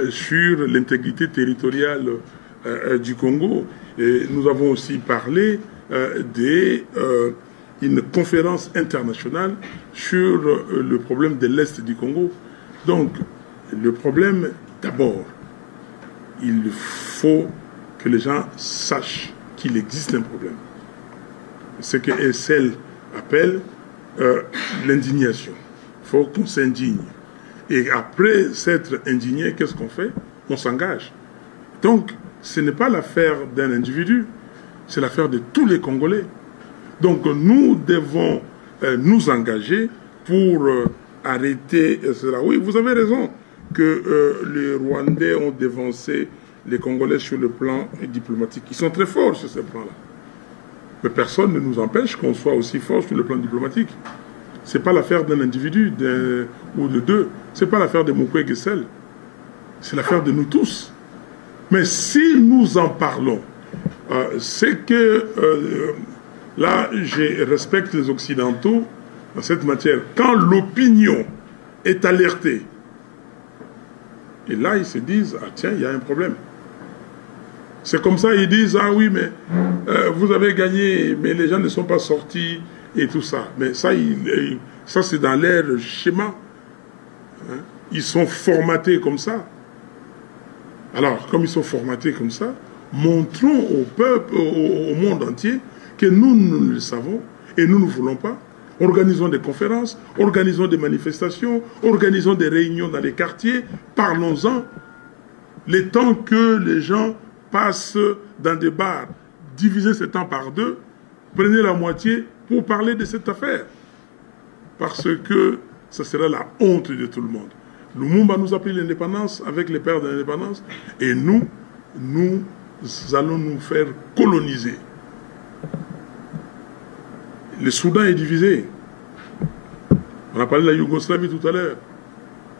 sur l'intégrité territoriale du Congo. Et nous avons aussi parlé d'une conférence internationale sur le problème de l'Est du Congo. Donc, le problème, d'abord, il faut que les gens sachent qu'il existe un problème. Ce que ESL appelle l'indignation. Il faut qu'on s'indigne. Et après s'être indigné, qu'est-ce qu'on fait? On s'engage. Donc, ce n'est pas l'affaire d'un individu, c'est l'affaire de tous les Congolais. Donc, nous devons nous engager pour arrêter cela. Oui, vous avez raison que les Rwandais ont dévancé les Congolais sur le plan diplomatique. Ils sont très forts sur ce plan-là. Mais personne ne nous empêche qu'on soit aussi fort sur le plan diplomatique. Ce n'est pas l'affaire d'un individu ou de deux. Ce n'est pas l'affaire de Mukwege seul. C'est l'affaire de nous tous. Mais si nous en parlons, c'est que là, je respecte les Occidentaux dans cette matière. Quand l'opinion est alertée, et là, ils se disent, ah tiens, il y a un problème. C'est comme ça, ils disent, ah oui, mais vous avez gagné, mais les gens ne sont pas sortis et tout ça. Mais ça, ça c'est dans leur schéma. Hein? Ils sont formatés comme ça. Alors, comme ils sont formatés comme ça, montrons au peuple, au monde entier, que nous le savons et nous ne voulons pas. Organisons des conférences, organisons des manifestations, organisons des réunions dans les quartiers, parlons-en. Les temps que les gens passent dans des bars, divisez ce temps par deux, prenez la moitié pour parler de cette affaire. Parce que ça sera la honte de tout le monde. Lumumba nous a pris l'indépendance avec les pères de l'indépendance et nous allons nous faire coloniser. Le Soudan est divisé. On a parlé de la Yougoslavie tout à l'heure.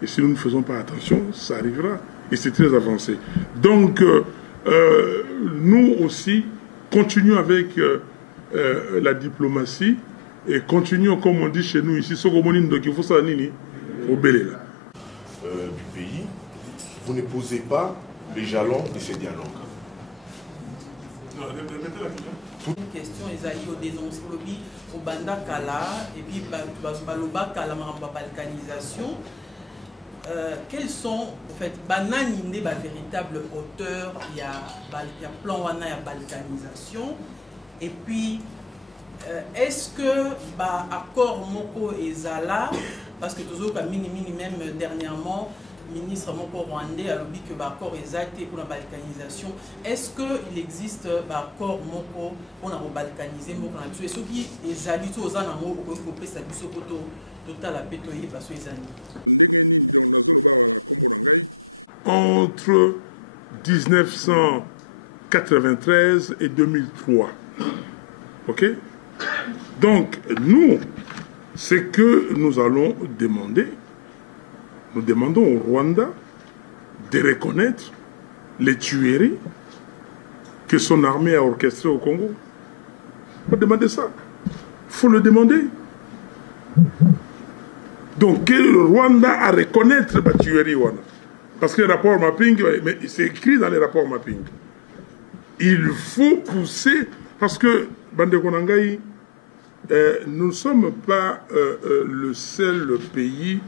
Et si nous ne faisons pas attention, ça arrivera. Et c'est très avancé. Donc, nous aussi, continuons avec la diplomatie et continuons, comme on dit chez nous ici, du pays, vous ne posez pas les jalons de ce dialogue. Une question, Ezali, au dénonce lobby, au Banda Kala, et puis Baloba Kala, balkanisation. Quels sont, en fait, Banani, des véritables auteurs, il y a plan Wana, il y a balkanisation, et puis est-ce que accord Moko et Zala, parce que toujours comme même dernièrement, ministre Moko Rwandais a dit que l'accord est acté pour la balkanisation. Est-ce qu'il existe accord Moko pour la balkaniser Moko na biso? Et ceux qui ezali to ozana mo ko pesa biso poto total a pétoyer parce que ezali. Entre 1993 et 2003. OK? Donc, nous, ce que nous allons demander, nous demandons au Rwanda de reconnaître les tueries que son armée a orchestrées au Congo. Il faut demander ça. Il faut le demander. Donc, que le Rwanda a reconnaître la tuerie. Parce que le rapport mapping, mais c'est écrit dans les rapports mapping. Il faut pousser, parce que, Bande Konangaï, nous ne sommes pas le seul pays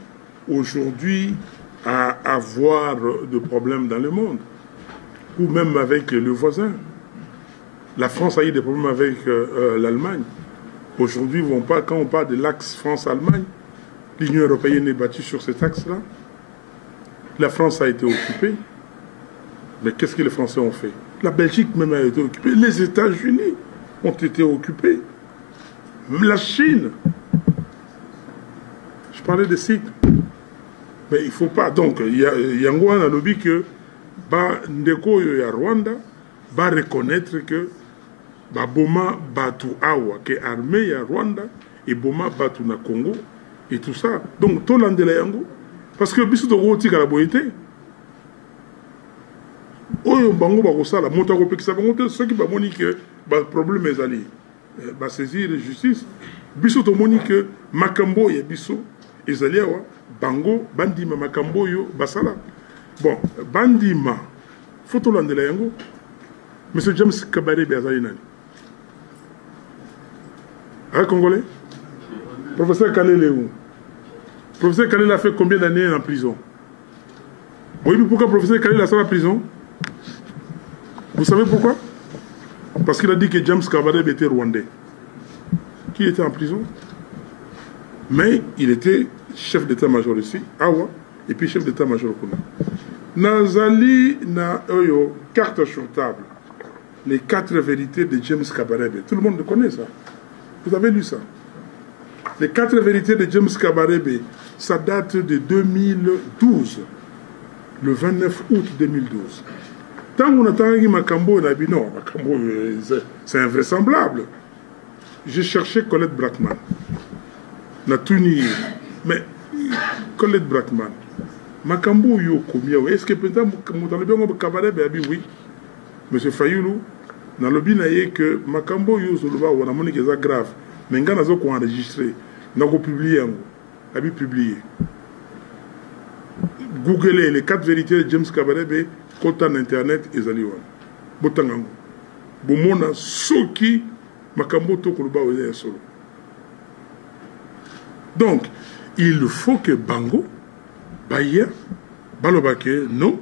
aujourd'hui à avoir de problèmes dans le monde, ou même avec le voisin. La France a eu des problèmes avec l'Allemagne. Aujourd'hui, quand on parle de l'axe France-Allemagne, l'Union européenne est battue sur cet axe-là. La France a été occupée. Mais qu'est-ce que les Français ont fait? La Belgique même a été occupée. Les États-Unis ont été occupés. Même la Chine. Je parlais des cycles. Mais il ne faut pas. Donc, il y a un lobby que Ndeko et Rwanda va reconnaître que Boma Batu Awa, qui est armée à Rwanda, et Boma Batu na Congo, et tout ça. Donc, tout l'an de la Yango. Parce que biso to roti kala boyete. Oyo bango ba kosala monta ko pekisa bango te ceux qui ba moni que ba problème ezali. Ba saisir justice. Biso to moni que makambo ya biso ezali awa bango bandima makambo yo basala. Bon, bandima photo landela yango. Monsieur James Kabarebe azali nani? Un Congolais? Professeur Kalele où? Professeur Kalele a fait combien d'années en prison? Oui, mais pourquoi professeur Kalele a fait en prison? Vous savez pourquoi? Parce qu'il a dit que James Kabarebe était rwandais. Qui était en prison? Mais il était chef d'état-major ici, Awa, et puis chef d'état-major Kuna. Nazali na oyo, carte sur table. Les 4 vérités de James Kabarebe. Tout le monde connaît ça. Vous avez lu ça? Les 4 vérités de James Kabarebe, ça date de 2012, le 29 août 2012. Tant qu'on attend Makambo, on a dit non, Makambo, c'est invraisemblable. J'ai cherché Colette Brackman. Na Tuni, mais Colette Brackman, Makambo yo combien? Est-ce que peut-être mon Kabarebe a dit oui? Monsieur Fayoulou, dans le bin que Makambo yo Zoluba ou na moni que grave, mais ngana zo ko enregistré, na ko publier ngo, abi publié. Googlez les 4 vérités de James Kabarebe côté internet ezali wana. Botanga ngo. Bomona soki Makambo to ko luba oze solo. Donc, il faut que Bango Baya Balobake non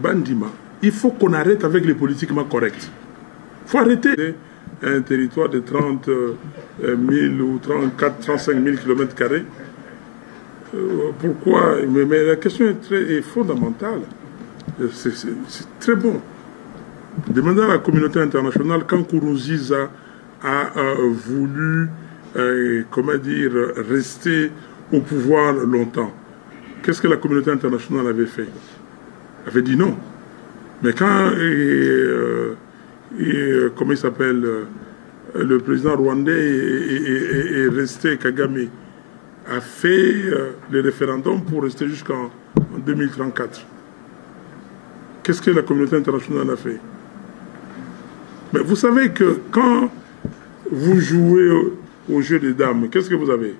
Bandima, il faut qu'on arrête avec les politiquement corrects. Il faut arrêter. Un territoire de 30 000 ou 34, 35 000 km². Pourquoi? Mais la question est fondamentale. C'est très bon. Demandez à la communauté internationale quand Nkurunziza a voulu, comment dire, rester au pouvoir longtemps. Qu'est-ce que la communauté internationale avait fait? Avait dit non. Mais quand, comment il s'appelle, le président rwandais est resté, Kagame, a fait le référendum pour rester jusqu'en 2034. Qu'est-ce que la communauté internationale a fait? Mais vous savez que quand vous jouez au jeu des dames, qu'est-ce que vous avez?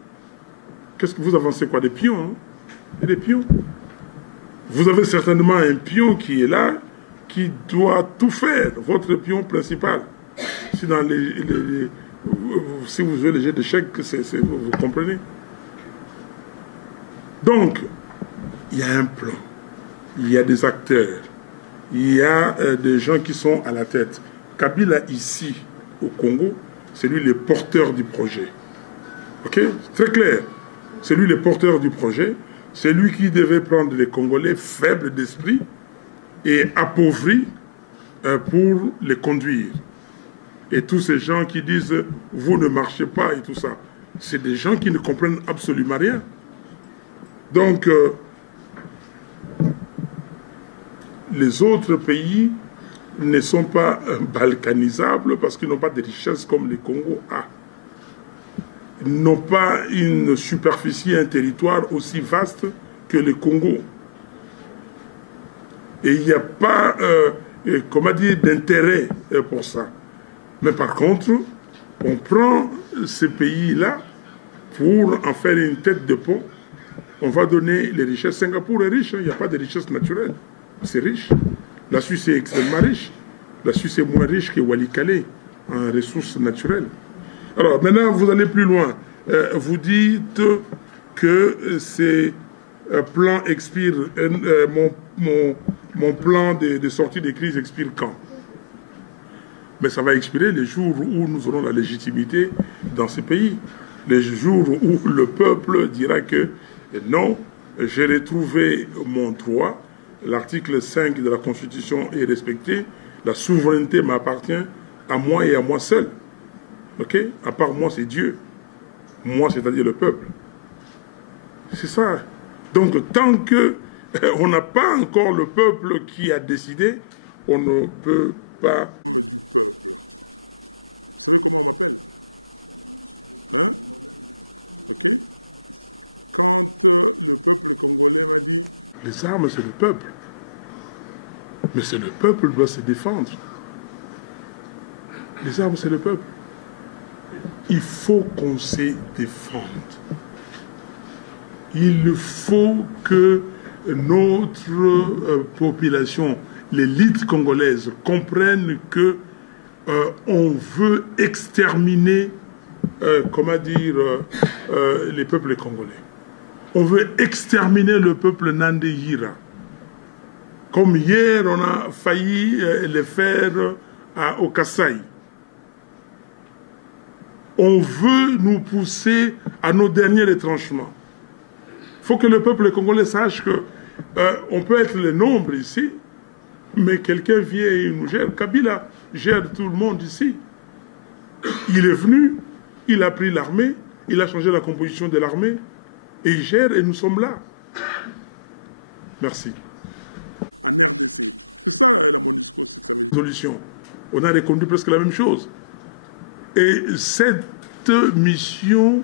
Qu'est-ce que vous avancez quoi? Des pions, hein? Et des pions. Vous avez certainement un pion qui est là, qui doit tout faire, votre pion principal. Si, si vous jouez les jeux d'échecs, vous comprenez. Donc, il y a un plan, il y a des acteurs, il y a des gens qui sont à la tête. Kabila, ici, au Congo, c'est lui le porteur du projet. Ok? Très clair. C'est lui le porteur du projet. C'est lui qui devait prendre les Congolais faibles d'esprit et appauvris pour les conduire. Et tous ces gens qui disent « vous ne marchez pas » et tout ça, c'est des gens qui ne comprennent absolument rien. Donc, les autres pays ne sont pas balkanisables parce qu'ils n'ont pas de richesses comme le Congo a. Ils n'ont pas une superficie, un territoire aussi vaste que le Congo. Et il n'y a pas, comment dire, d'intérêt pour ça. Mais par contre, on prend ces pays-là pour en faire une tête de pont. On va donner les richesses. Singapour est riche, il n'y a pas de richesse naturelle. C'est riche. La Suisse est extrêmement riche. La Suisse est moins riche que Walikale en ressources naturelles. Alors maintenant, vous allez plus loin. Vous dites que ces plans expirent, mon plan de sortie de crise expire quand? Mais ça va expirer les jours où nous aurons la légitimité dans ce pays. Les jours où le peuple dira que non, j'ai retrouvé mon droit, l'article 5 de la Constitution est respecté, la souveraineté m'appartient à moi et à moi seul. Ok? À part moi, c'est Dieu. Moi, c'est-à-dire le peuple. C'est ça. Donc, tant qu'on n'a pas encore le peuple qui a décidé, on ne peut pas... Les armes, c'est le peuple. Mais c'est le peuple qui doit se défendre. Les armes, c'est le peuple. Il faut qu'on se défende. Il faut que notre population, l'élite congolaise, comprenne que on veut exterminer, comment dire, les peuples congolais. On veut exterminer le peuple Nandéhira. Comme hier, on a failli le faire au Kasaï. On veut nous pousser à nos derniers retranchements. Il faut que le peuple congolais sache qu'on peut être le nombre ici, mais quelqu'un vient et nous gère. Kabila gère tout le monde ici. Il est venu, il a pris l'armée, il a changé la composition de l'armée, et il gère et nous sommes là. Merci. Résolution. On a reconduit presque la même chose. Et cette mission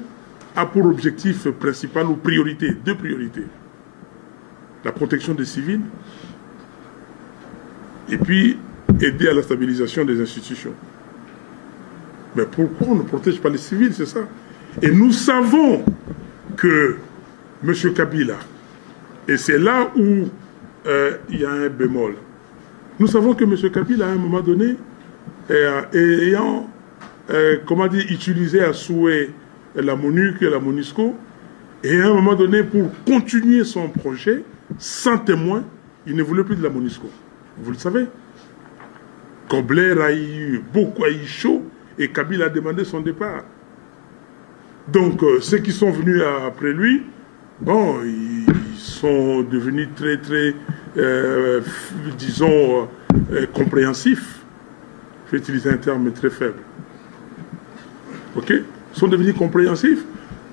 a pour objectif principal ou priorité, deux priorités. La protection des civils et puis aider à la stabilisation des institutions. Mais pourquoi on ne protège pas les civils, c'est ça? Et nous savons que M. Kabila, et c'est là où il y a un bémol, nous savons que M. Kabila, à un moment donné, ayant comment dire, utilisé à souhait la MONUC et la MONUSCO, et à un moment donné, pour continuer son projet, sans témoin, il ne voulait plus de la MONUSCO. Vous le savez. Kobler a eu beaucoup chaud, et Kabila a demandé son départ. Donc, ceux qui sont venus après lui, bon, ils sont devenus très, très, disons, compréhensifs. Je vais utiliser un terme très faible. Ok? Ils sont devenus compréhensifs,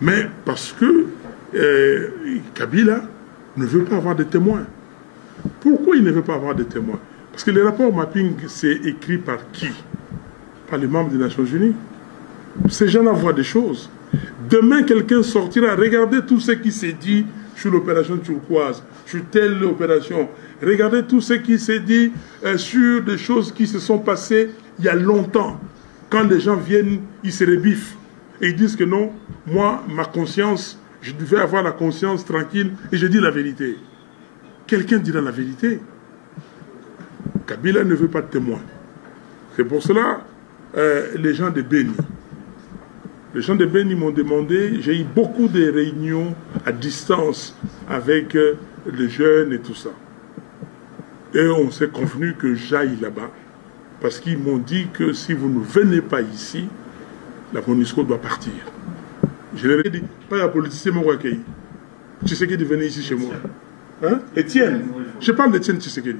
mais parce que Kabila ne veut pas avoir de témoins. Pourquoi il ne veut pas avoir de témoins? Parce que le rapport mapping, c'est écrit par qui? Par les membres des Nations Unies. Ces gens-là voient des choses. Demain, quelqu'un sortira. Regardez tout ce qui s'est dit sur l'opération turquoise, sur telle opération. Regardez tout ce qui s'est dit sur des choses qui se sont passées il y a longtemps. Quand les gens viennent, ils se rebiffent. Et ils disent que non, moi, ma conscience, je devais avoir la conscience tranquille et je dis la vérité. Quelqu'un dira la vérité. Kabila ne veut pas de témoins. C'est pour cela, les gens de Beni. Les gens de Beni m'ont demandé, j'ai eu beaucoup de réunions à distance avec les jeunes et tout ça. Et on s'est convenu que j'aille là-bas. Parce qu'ils m'ont dit que si vous ne venez pas ici, la MONUSCO doit partir. Je leur ai dit, pas la politicien Mouakei. Tshisekedi venait ici chez moi. Hein? Étienne. Je parle d'Étienne Tshisekedi.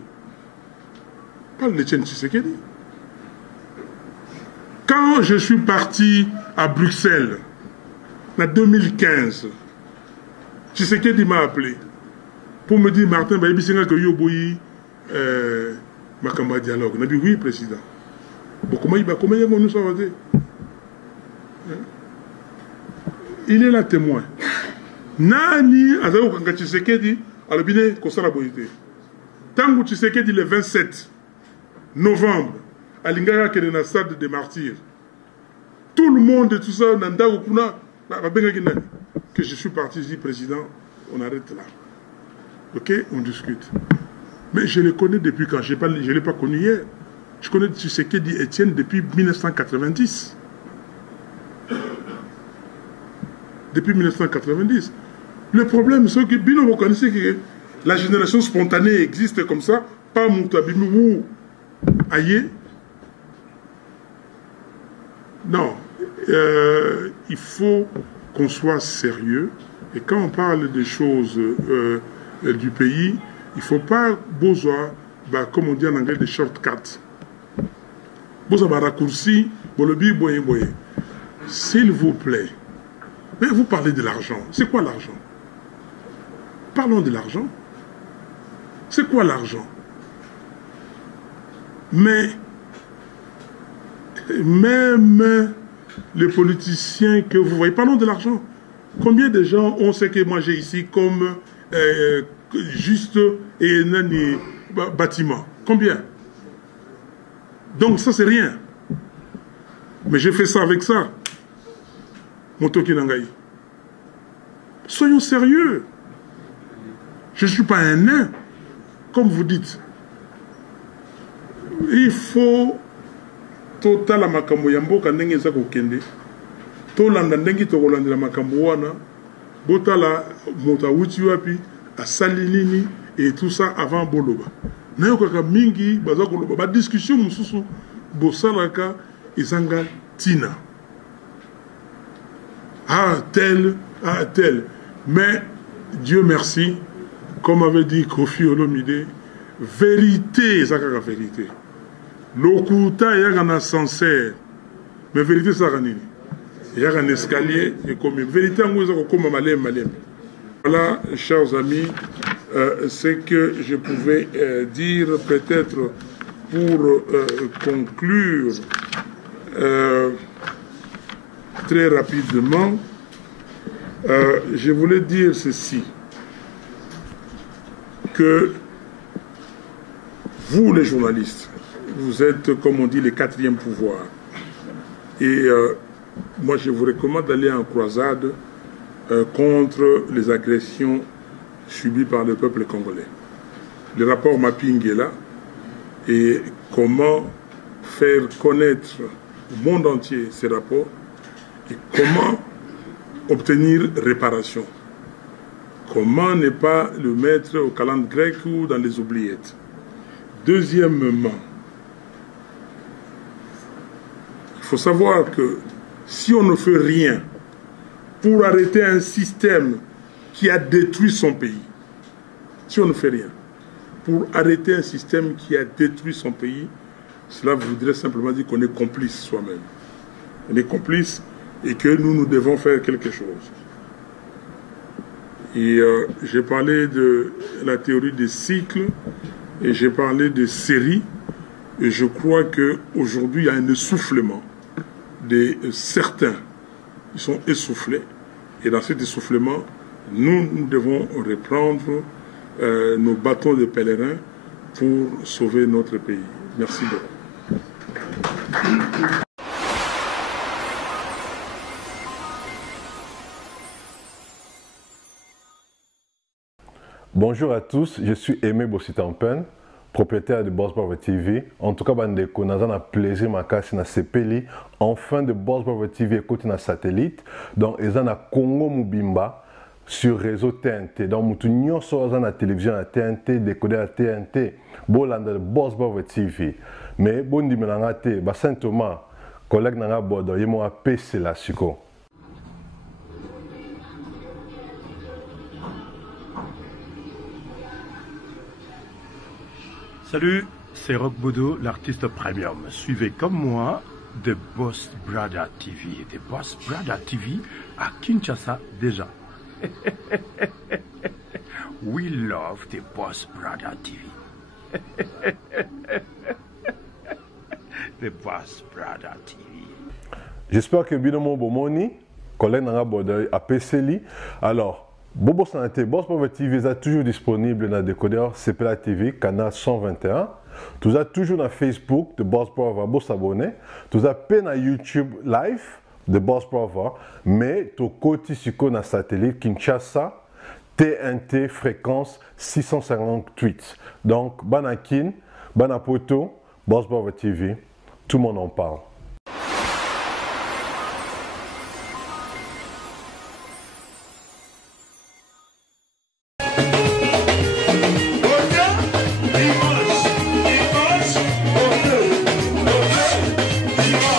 Je parle d'Étienne Tshisekedi. Quand je suis parti à Bruxelles, en 2015, Tshisekedi m'a appelé pour me dire, Martin, bah, Makamba dialogue. On a dit oui, président. Bon, comment nous sommes allés? Il est là témoin. Nani Azao Kanga Tshisekedi alobine Kosala Boyite. Tango Tshisekedi le 27 novembre, à Lingara qui est dans le stade des martyrs. Tout le monde et tout ça, Nanda Okuna, que je suis parti, je dis président, on arrête là. Ok, on discute. Mais je le connais depuis quand? Je ne l'ai pas connu hier. Je connais Tshisekedi Étienne depuis 1990. Depuis 1990. Le problème, c'est que Bino, vous connaissez que la génération spontanée existe comme ça, pas Moutabimi ou Aïe. Non, il faut qu'on soit sérieux. Et quand on parle des choses du pays, il ne faut pas besoin, comme on dit en anglais, des shortcuts. Besoin de raccourcis, s'il vous plaît. Mais vous parlez de l'argent. C'est quoi l'argent? Parlons de l'argent. C'est quoi l'argent? Mais même les politiciens que vous voyez, parlons de l'argent. Combien de gens ont ce que moi j'ai ici comme juste et bâtiment? Combien? Donc ça c'est rien. Mais j'ai fait ça avec ça. Motoki Nangaï. Soyons sérieux. Je ne suis pas un nain, comme vous dites. Il faut total la makambo yambo kanenge za kokende. To landa ndengi to kolanda la makambo wana. Botala mota wuti wapi asali nini et tout ça avant boloba. Na yoka mingi baza koloba ba discussion mususu bosalaka ezanga tina. Ah tel, ah tel. Mais Dieu merci, comme avait dit Kofi Olomide, vérité, c'est la vérité. L'okuta, il y a un ascenseur. Mais vérité, c'est la vérité. Il y a un escalier. Et comme vérité, comme malem. Voilà, chers amis, ce que je pouvais dire peut-être pour conclure très rapidement. Je voulais dire ceci, que vous les journalistes, vous êtes comme on dit les quatrièmes pouvoirs et moi je vous recommande d'aller en croisade contre les agressions subies par le peuple congolais. Le rapport Mapping est là et comment faire connaître au monde entier ces rapports et comment obtenir réparation. Comment ne pas le mettre au calendrier grec ou dans les oubliettes. Deuxièmement, il faut savoir que si on ne fait rien pour arrêter un système qui a détruit son pays, si on ne fait rien pour arrêter un système qui a détruit son pays, cela voudrait simplement dire qu'on est complice soi-même. On est complice et que nous devons faire quelque chose. Et j'ai parlé de la théorie des cycles et j'ai parlé de séries. Et je crois qu'aujourd'hui, il y a un essoufflement de certains. Ils sont essoufflés. Et dans cet essoufflement, nous devons reprendre nos bâtons de pèlerins pour sauver notre pays. Merci beaucoup. Bonjour à tous, je suis Aimé Bossitampen, propriétaire de Boss Brother TV. En tout cas, bandeko, nous avons un plaisir makasi na sepeli. Enfin de Boss Brother TV écoute na satellite. Donc, ils ont na Congo Mubimba sur réseau TNT. Donc, mutu nyonso aza na télévision na TNT, décodeur à TNT. Bolanda de Boss Brother TV. Mais bon dimelanga te, ba Saint Thomas, collègue nanga bodo, yemo a PC la siko. Salut, c'est Rock Bodo, l'artiste premium. Suivez comme moi The Boss Brother TV. The Boss Brother TV à Kinshasa déjà. We love The Boss Brother TV. The Boss Brother TV. J'espère que Binomo Bomoni, collègue Nanga Bodo, a PCLI. Alors, Bobo Santé, Boss Brother TV est toujours disponible dans le décodeur CPLA TV, canal 121. Vous êtes toujours dans Facebook de Boss Brother, vous s'abonner. Vous êtes dans YouTube Live de Boss Brother, mais tu côté sur le satellite Kinshasa, TNT fréquence 658. Donc, Banakin, Banapoto, Boss Brother TV, tout le monde en parle. Ira.